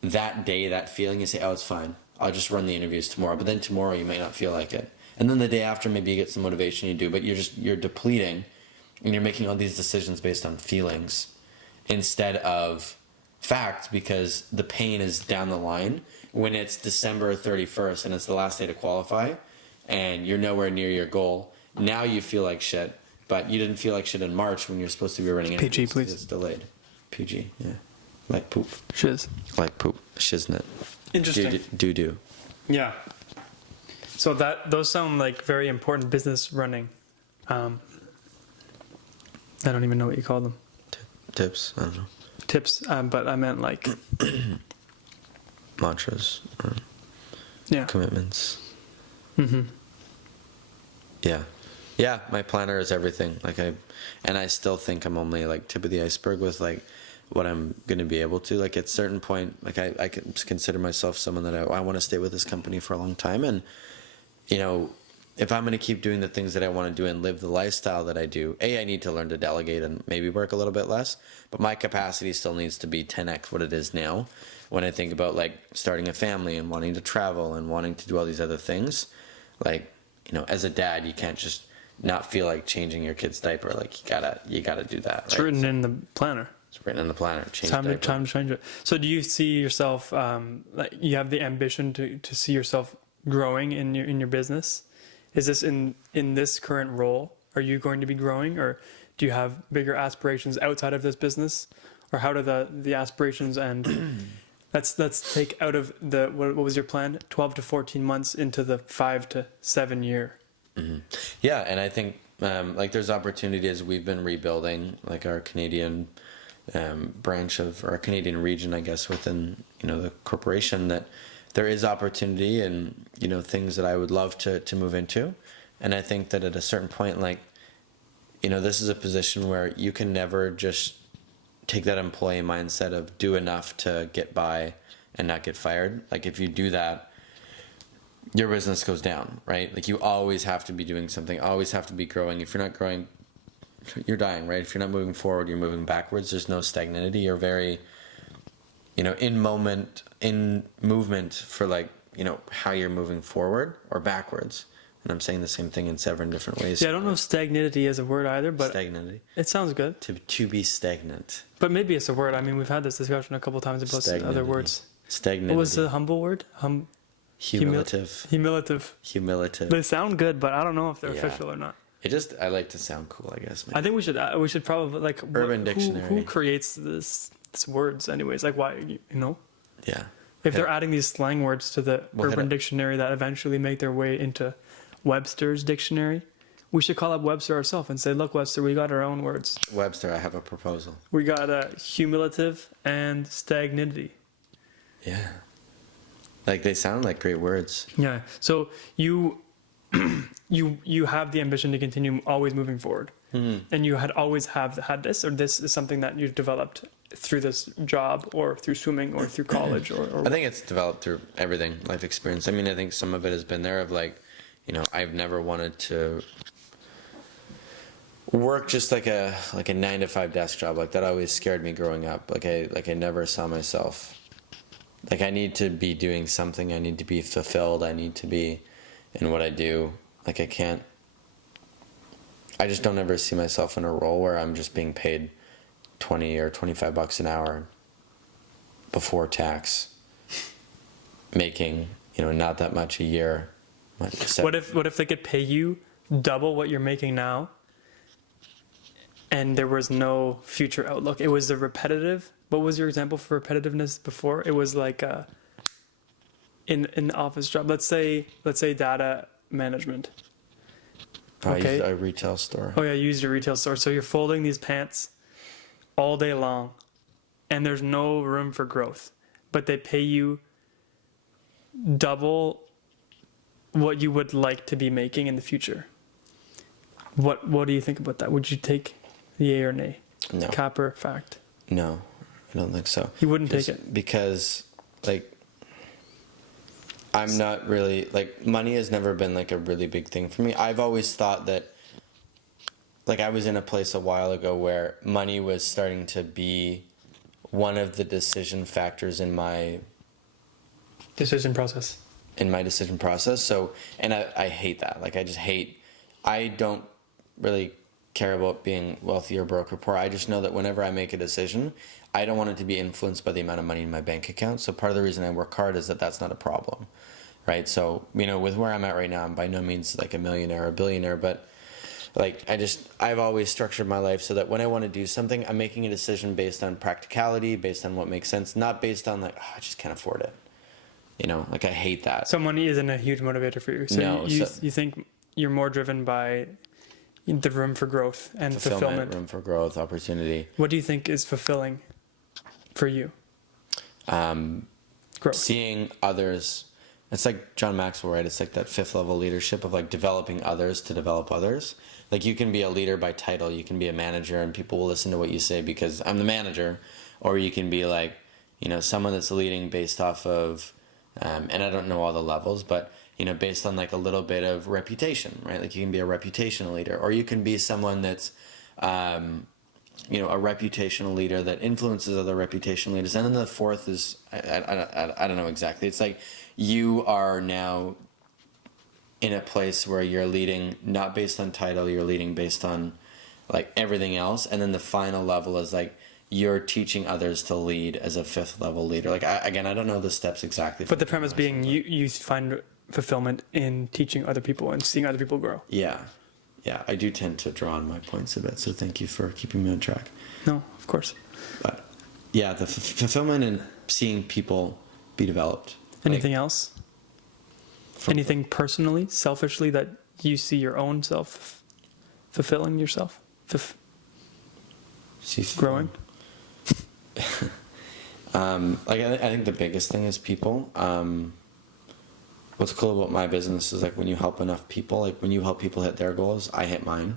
that day, that feeling, you say, oh, it's fine. I'll just run the interviews tomorrow. But then tomorrow you might not feel like it. And then the day after, maybe you get some motivation, you do, but you're depleting and you're making all these decisions based on feelings instead of facts because the pain is down the line when it's December 31st and it's the last day to qualify and you're nowhere near your goal. Now you feel like shit, but you didn't feel like shit in March when you're supposed to be running interviews. PG, please. It's delayed. PG, yeah. Like poop. Shiz. Like poop. Shiznit. Interesting. Do. Yeah. So those sound like very important business running. I don't even know what you call them. Tips. I don't know. Tips, but I meant like mantras. Yeah. Commitments. Mm-hmm. Yeah. My planner is everything. And I still think I'm only like tip of the iceberg with like what I'm going to be able to. Like at a certain point, like I can consider myself someone that I want to stay with this company for a long time. And if I'm going to keep doing the things that I want to do and live the lifestyle that I do, I need to learn to delegate and maybe work a little bit less, but my capacity still needs to be 10x what it is now. When I think about like starting a family and wanting to travel and wanting to do all these other things, like, as a dad, you can't just not feel like changing your kid's diaper. Like you gotta do that. It's right? written in the planner. It's written in the planner. Change Time to diaper. change it. So do you see yourself, like you have the ambition to see yourself growing in your business? Is this in this current role? Are you going to be growing, or do you have bigger aspirations outside of this business? Or how do the aspirations and let's take out of the, what was your plan? 12 to 14 months into the 5 to 7 year. Yeah, and I think like there's opportunities. We've been rebuilding like our Canadian branch of our Canadian region, I guess, within the corporation, that there is opportunity and things that I would love to move into. And I think that at a certain point, like this is a position where you can never just take that employee mindset of do enough to get by and not get fired. Like if you do that, your business goes down, right? Like you always have to be doing something, always have to be growing. If you're not growing, you're dying, right? If you're not moving forward, you're moving backwards. There's no stagnancy. You're very, in movement for like, how you're moving forward or backwards. And I'm saying the same thing in several different ways. Yeah, I don't know if stagnancy is a word either, but stagnancy. it sounds good. To be stagnant. But maybe it's a word. I mean, we've had this discussion a couple of times about other words. Stagnancy. What was the humble word? Humiliative. Humiliative. They sound good, but I don't know if they're Yeah. official or not. I like to sound cool, I guess. Maybe. I think we should probably like Urban Dictionary. Who creates this words anyways? Like why Yeah. If they're adding these slang words to the We'll hit Urban it. Dictionary that eventually make their way into Webster's dictionary, we should call up Webster ourselves and say, look, Webster, we got our own words. Webster, I have a proposal. We got humiliative and stagnancy. Yeah. Like they sound like great words. Yeah. So you have the ambition to continue always moving forward, and you had always had this, or this is something that you've developed through this job, or through swimming, or through college, or I think it's developed through everything, life experience. I mean, I think some of it has been there of like, I've never wanted to work just like a 9-to-5 desk job. Like that always scared me growing up. Like I never saw myself. Like I need to be doing something. I need to be fulfilled. I need to be in what I do. Like I just don't ever see myself in a role where I'm just being paid $20 or $25 an hour before tax, making, not that much a year. What if they could pay you double what you're making now, and there was no future outlook? It was the repetitive. What was your example for repetitiveness before? It was like in the office job. Let's say data management. Okay. I used a retail store. Oh yeah, you used a retail store. So you're folding these pants all day long, and there's no room for growth, but they pay you double what you would like to be making in the future. What do you think about that? Would you take yay or nay? No. Cap or fact? No, I don't think so. You wouldn't Just take it? because, like, I'm not really, like, money has never been, like, a really big thing for me. I've always thought that, like, I was in a place a while ago where money was starting to be one of the decision factors in my Decision process. decision process. So, and I hate that. Like, I don't really care about being wealthy or broke or poor. I just know that whenever I make a decision, I don't want it to be influenced by the amount of money in my bank account. So part of the reason I work hard is that that's not a problem, right? So, with where I'm at right now, I'm by no means like a millionaire or a billionaire, but like, I've always structured my life so that when I want to do something, I'm making a decision based on practicality, based on what makes sense, not based on like, I just can't afford it. Like I hate that. So money isn't a huge motivator for you. So No, you think you're more driven by the room for growth and fulfillment. Room for growth, opportunity. What do you think is fulfilling for you? Growth. Seeing others. It's like John Maxwell, right? It's like that 5th level leadership of like developing others to develop others. Like you can be a leader by title. You can be a manager and people will listen to what you say because I'm the manager. Or you can be like, someone that's leading based off of, and I don't know all the levels, but based on like a little bit of reputation, right? Like you can be a reputational leader, or you can be someone that's, a reputational leader that influences other reputational leaders. And then the 4th is, I don't know exactly. It's like you are now in a place where you're leading not based on title, you're leading based on like everything else. And then the final level is like you're teaching others to lead as a 5th level leader. Like I don't know the steps exactly. But the premise being you find fulfillment in teaching other people and seeing other people grow. Yeah. I do tend to draw on my points a bit, so thank you for keeping me on track. No, of course. But yeah, the fulfillment in seeing people be developed. Anything else? Anything personally, selfishly, that you see your own self fulfilling yourself? Growing? I think the biggest thing is people. What's cool about my business is like when you help enough people, like when you help people hit their goals, I hit mine.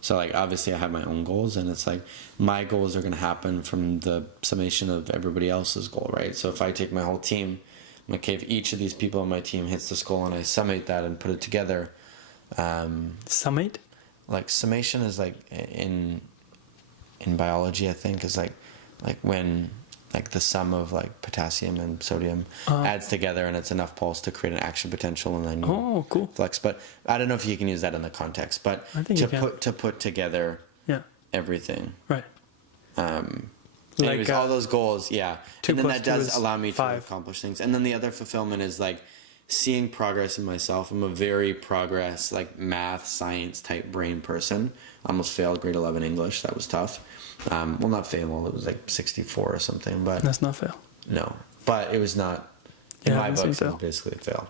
So like obviously I have my own goals, and it's like my goals are going to happen from the summation of everybody else's goal, right? So if I take my whole team, I'm like, okay, if each of these people on my team hits this goal and I summate that and put it together. Summate? Like summation is like in biology, I think, is like when like the sum of like potassium and sodium adds together, and it's enough pulse to create an action potential, and then you cool. flex. But I don't know if you can use that in the context, but I think to put together everything. Right. Anyways, all those goals, and then that does allow me to 5. accomplish things. And then the other fulfillment is like seeing progress in myself. I'm a very progress, like math, science type brain person. I almost failed grade 11 English. That was tough. Well, not fail. It was like 64 or something. But that's not fail. No, but it was not. In my books, it was basically a fail.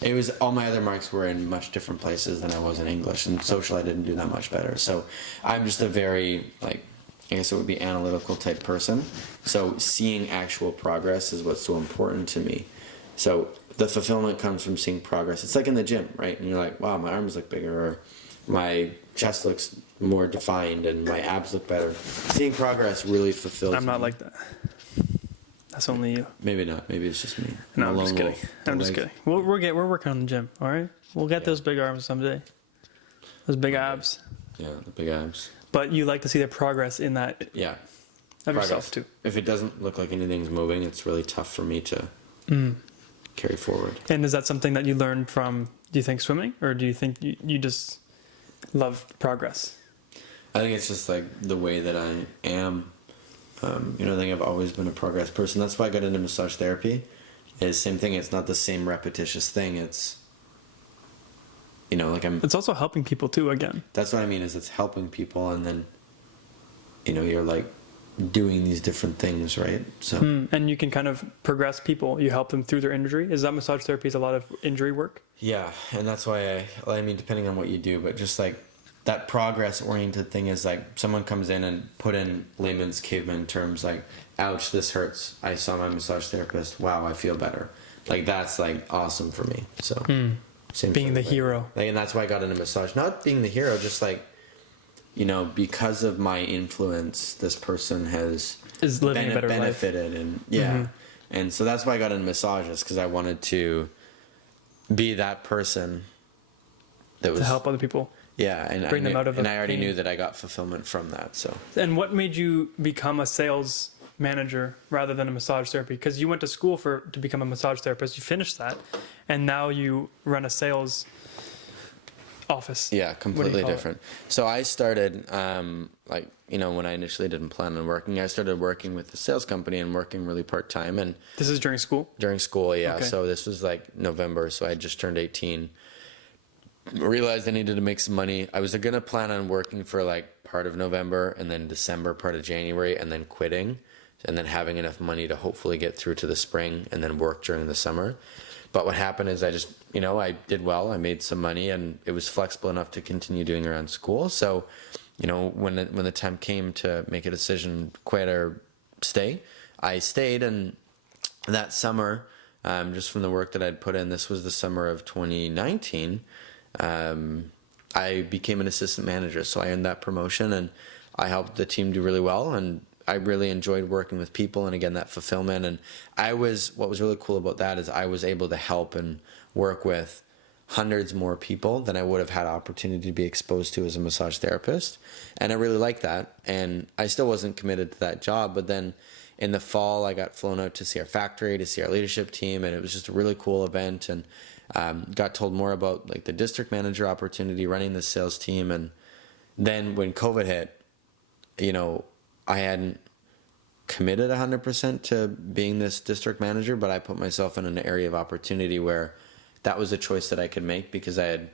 It was all my other marks were in much different places than I was in English, and social I didn't do that much better. So I'm just a very like, I guess it would be analytical type person. So seeing actual progress is what's so important to me. So the fulfillment comes from seeing progress. It's like in the gym, right? And you're like, wow, my arms look bigger, or my chest looks more defined, and my abs look better. Seeing progress really fulfills me. I'm not like that. That's only you. Maybe not. Maybe it's just me. No, I'm just kidding. I'm just kidding. We're working on the gym, all right? We'll get those big arms someday. Those big abs. Yeah, the big abs. But you like to see the progress in that. Yeah. Of yourself too. If it doesn't look like anything's moving, it's really tough for me to carry forward. And is that something that you learned from, do you think, swimming? Or do you think you just love progress? I think it's just like the way that I am. I think I've always been a progress person. That's why I got into massage therapy. Is same thing. It's not the same repetitious thing. It's, It's also helping people too. Again. That's what I mean. Is it's helping people, and then, you're like doing these different things, right? So. And you can kind of progress people. You help them through their injury. Is that massage therapy is a lot of injury work? Yeah, and that's why depending on what you do, but just like. That progress-oriented thing is like someone comes in and put in layman's caveman terms like, ouch, this hurts. I saw my massage therapist. Wow, I feel better. Like that's like awesome for me. So same being the hero. Like, and that's why I got into massage. Not being the hero, just like, because of my influence, this person is living a better benefited life. And and so that's why I got into massages, because I wanted to be that person that was to help other people. Yeah, and bring them out of I already knew that I got fulfillment from that. So. And what made you become a sales manager rather than a massage therapy? Because you went to school to become a massage therapist. You finished that, and now you run a sales office. Yeah, completely different. So I started when I initially didn't plan on working, I started working with a sales company and working really part time. And this is during school. During school, yeah. Okay. So this was like November. So I had just turned 18. Realized I needed to make some money. I was gonna plan on working for like part of November and then December, part of January, and then quitting, and then having enough money to hopefully get through to the spring and then work during the summer. But what happened is I just, I did well. I made some money, and it was flexible enough to continue doing around school. So, when the time came to make a decision, quit or stay, I stayed. And that summer, just from the work that I'd put in, this was the summer of 2019. I became an assistant manager, so I earned that promotion, and I helped the team do really well, and I really enjoyed working with people, and again, that fulfillment. And what was really cool about that is I was able to help and work with hundreds more people than I would have had opportunity to be exposed to as a massage therapist, and I really liked that. And I still wasn't committed to that job, but then in the fall, I got flown out to see our factory, to see our leadership team, and it was just a really cool event, and got told more about like the district manager opportunity, running the sales team. And then when COVID hit, I hadn't committed 100% to being this district manager, but I put myself in an area of opportunity where that was a choice that I could make because I'd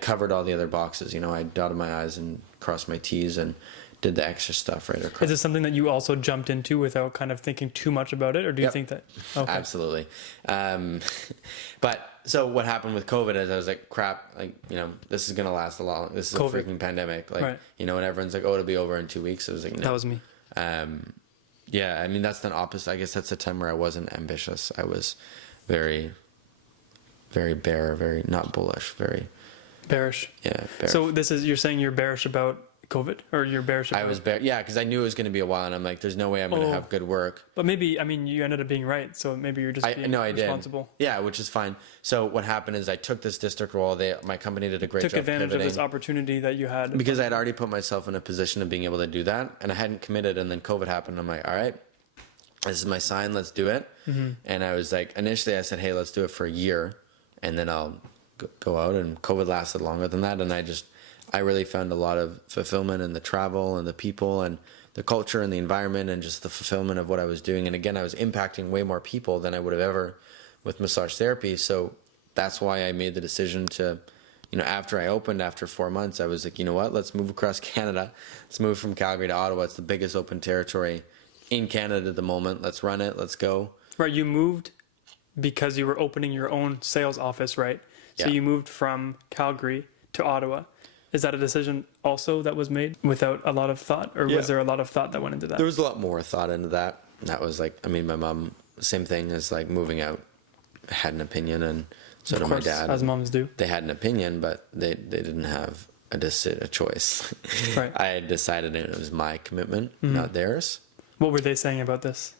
covered all the other boxes. You know, I dotted my I's and crossed my T's and did the extra stuff right across. Is this something that you also jumped into without kind of thinking too much about it, or do you think that? Okay. Absolutely. But so what happened with COVID is I was like, crap, like, you know, this is going to last a long, this is COVID. a freaking pandemic. Like, Right. you know, and everyone's like, oh, it'll be over in 2 weeks. It was like, no. That was me. Yeah, I mean, that's the opposite. I guess that's the time where I wasn't ambitious. I was very, very very not bullish, very Bearish. yeah. Bearish. So you're saying you're bearish about COVID, or you're bearish about... I was yeah, because I knew it was going to be a while, and I'm like, there's no way I'm going to have good work. But maybe, I mean, you ended up being right, so maybe you're just being responsible. Did. Yeah, which is fine. So what happened is I took this district role. My company did a great job Took advantage pivoting, of this opportunity that you had. because I'd already put myself in a position of being able to do that, and I hadn't committed, and then COVID happened. I'm like, all right, this is my sign. Let's do it. Mm-hmm. And I was like, initially I said, hey, let's do it for a year, and then I'll go out. And COVID lasted longer than that, and I really found a lot of fulfillment in the travel and the people and the culture and the environment and just the fulfillment of what I was doing. And again, I was impacting way more people than I would have ever with massage therapy. So that's why I made the decision to, you know, after I opened, after 4 months, I was like, you know what, let's move across Canada. Let's move from Calgary to Ottawa. It's the biggest open territory in Canada at the moment. Let's run it. Let's go. Right, you moved because you were opening your own sales office, right? So Yeah. you moved from Calgary to Ottawa. Is that a decision also that was made without a lot of thought, or was there a lot of thought that went into that? There was a lot more thought into that. That was like, I mean, my mom, same thing as like moving out, had an opinion, and so did my dad. As moms do. They had an opinion, but they didn't have a choice. Right. I had decided it was my commitment, not theirs. What were they saying about this?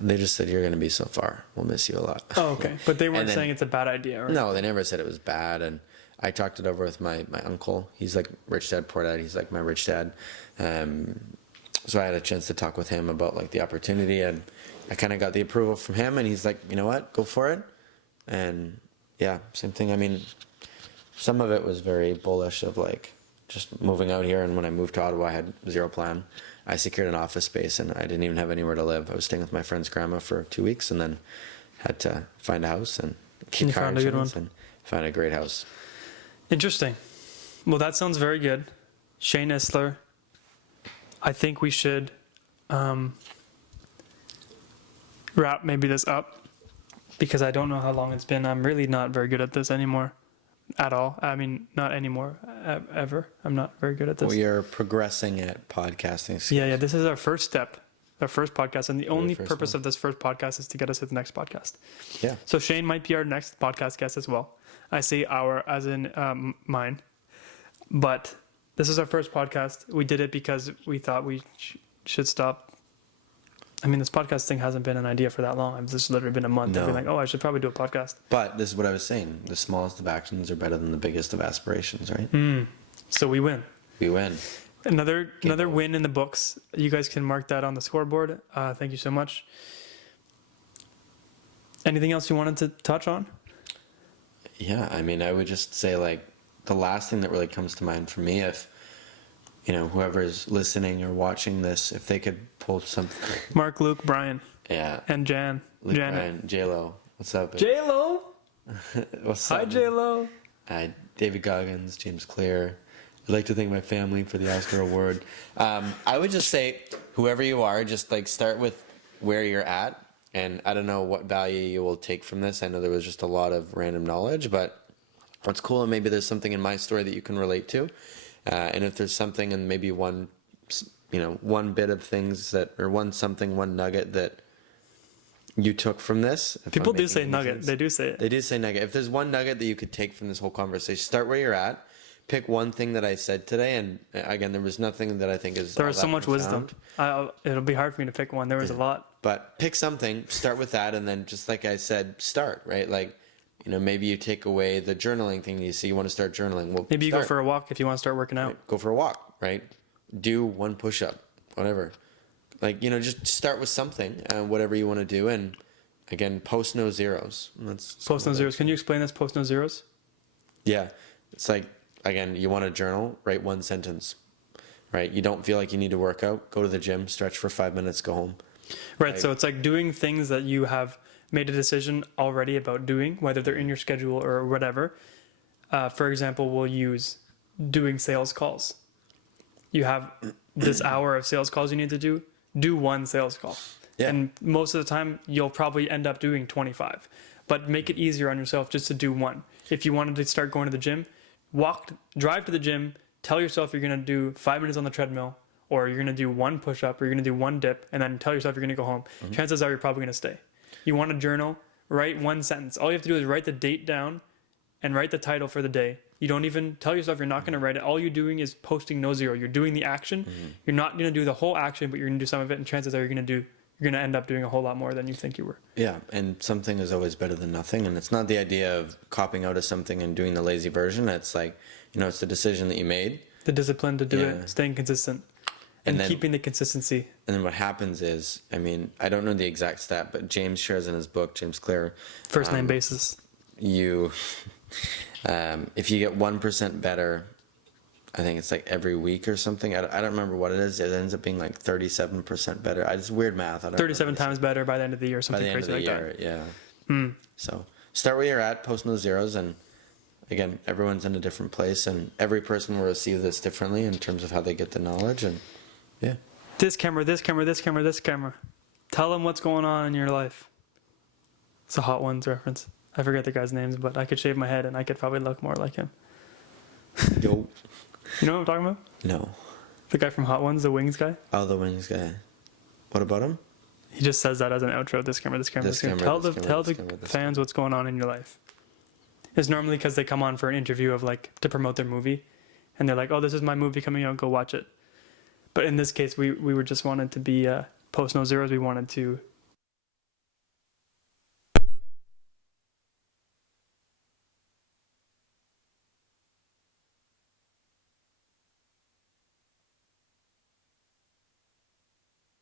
They just said, you're going to be so far. We'll miss you a lot. Oh, okay. But they weren't And then- saying it's a bad idea, right? No, they never said it was bad. And I talked it over with my uncle. He's like rich dad, poor dad. He's like my rich dad. So I had a chance to talk with him about like the opportunity, and I kind of got the approval from him, and he's like, you know what, go for it. And yeah, same thing. I mean, some of it was very bullish of like just moving out here. And when I moved to Ottawa, I had zero plan. I secured an office space, and I didn't even have anywhere to live. I was staying with my friend's grandma for 2 weeks, and then had to find a house and You found a good one. and found a great house. Interesting. Well, that sounds very good. Shane Issler, I think we should wrap maybe this up, because I don't know how long it's been. I'm really not very good at this anymore at all. I mean, not anymore, ever. I'm not very good at this. We are progressing at podcasting skills. Yeah, this is our first step, our first podcast. And the only first purpose one. of this first podcast is to get us to the next podcast. Yeah. So Shane might be our next podcast guest as well. I say our as in mine. But this is our first podcast. We did it because we thought we should stop. I mean, this podcast thing hasn't been an idea for that long. It's just literally been a month. I've been like, oh, I should probably do a podcast. But this is what I was saying. The smallest of actions are better than the biggest of aspirations, right? So we win. We win. Another win in the books. You guys can mark that on the scoreboard. Thank you so much. Anything else you wanted to touch on? Yeah, I mean, I would just say like the last thing that really comes to mind for me, if you know, whoever's listening or watching this, if they could pull something. Mark, Luke, Brian, Yeah. and Janet. J-Lo. What's up? J-Lo. What's Hi, up? J-Lo. David Goggins, James Clear. I'd like to thank my family for the Oscar award. I would just say, whoever you are, just like start with where you're at. And I don't know what value you will take from this. I know there was just a lot of random knowledge, but what's cool, and maybe there's something in my story that you can relate to. And if there's something, and maybe one bit of things one nugget that you took from this. People do say nugget. They do say it. They do say nugget. If there's one nugget that you could take from this whole conversation, start where you're at. Pick one thing that I said today, and again, there was nothing that I think is. There all was that so much profound. wisdom. It'll be hard for me to pick one. There was a lot. But pick something, start with that, and then just like I said, start, right? Like, you know, maybe you take away the journaling thing. You see, you want to start journaling. Well, Maybe you go for a walk if you want to start working out. Go for a walk, right? Do one push-up, whatever. Like, you know, just start with something, whatever you want to do. And again, post no zeros. Post no zeros. Can you explain this, post no zeros? Yeah. It's like, again, you want to journal, write one sentence. right? You don't feel like you need to work out, go to the gym, stretch for 5 minutes, go home. Right. So it's like doing things that you have made a decision already about doing, whether they're in your schedule or whatever. For example, we'll use doing sales calls. You have this hour of sales calls you need to do one sales call. Yeah. And most of the time, you'll probably end up doing 25. But make it easier on yourself just to do one. If you wanted to start going to the gym, drive to the gym, tell yourself you're going to do 5 minutes on the treadmill, or you're going to do one push-up, or you're going to do one dip, and then tell yourself you're going to go home. Chances are you're probably going to stay. You want a journal, write one sentence. All you have to do is write the date down and write the title for the day. You don't even tell yourself you're not going to write it. All you're doing is posting no zero. You're doing the action. You're not going to do the whole action, but you're going to do some of it, and chances are you're going to end up doing a whole lot more than you think you were. Yeah, and something is always better than nothing. And it's not the idea of copping out of something and doing the lazy version. It's like, it's the decision that you made. The discipline to do it, staying consistent, and then, keeping the consistency. And then what happens is, I don't know the exact stat, but James shares in his book, James Clear. First name basis. You, if you get 1% better, I think it's like every week or something. I don't remember what it is. It ends up being like 37% better. It's weird math. I don't 37 times better by the end of the year, something by the end crazy of the like year, that. Yeah. So start where you're at, post no zeros, and again, everyone's in a different place, and every person will receive this differently in terms of how they get the knowledge, and yeah. This camera, this camera, this camera, this camera. Tell them what's going on in your life. It's a Hot Ones reference. I forget the guy's names, but I could shave my head and I could probably look more like him. Yo. You know what I'm talking about? No. The guy from Hot Ones, the Wings guy? Oh, the Wings guy. What about him? He just says that as an outro. This camera, this camera, this camera. Tell the fans what's going on in your life. It's normally because they come on for an interview of to promote their movie. And they're like, oh, this is my movie coming out. Go watch it. But in this case, we were just wanted to be post no zeros. We wanted to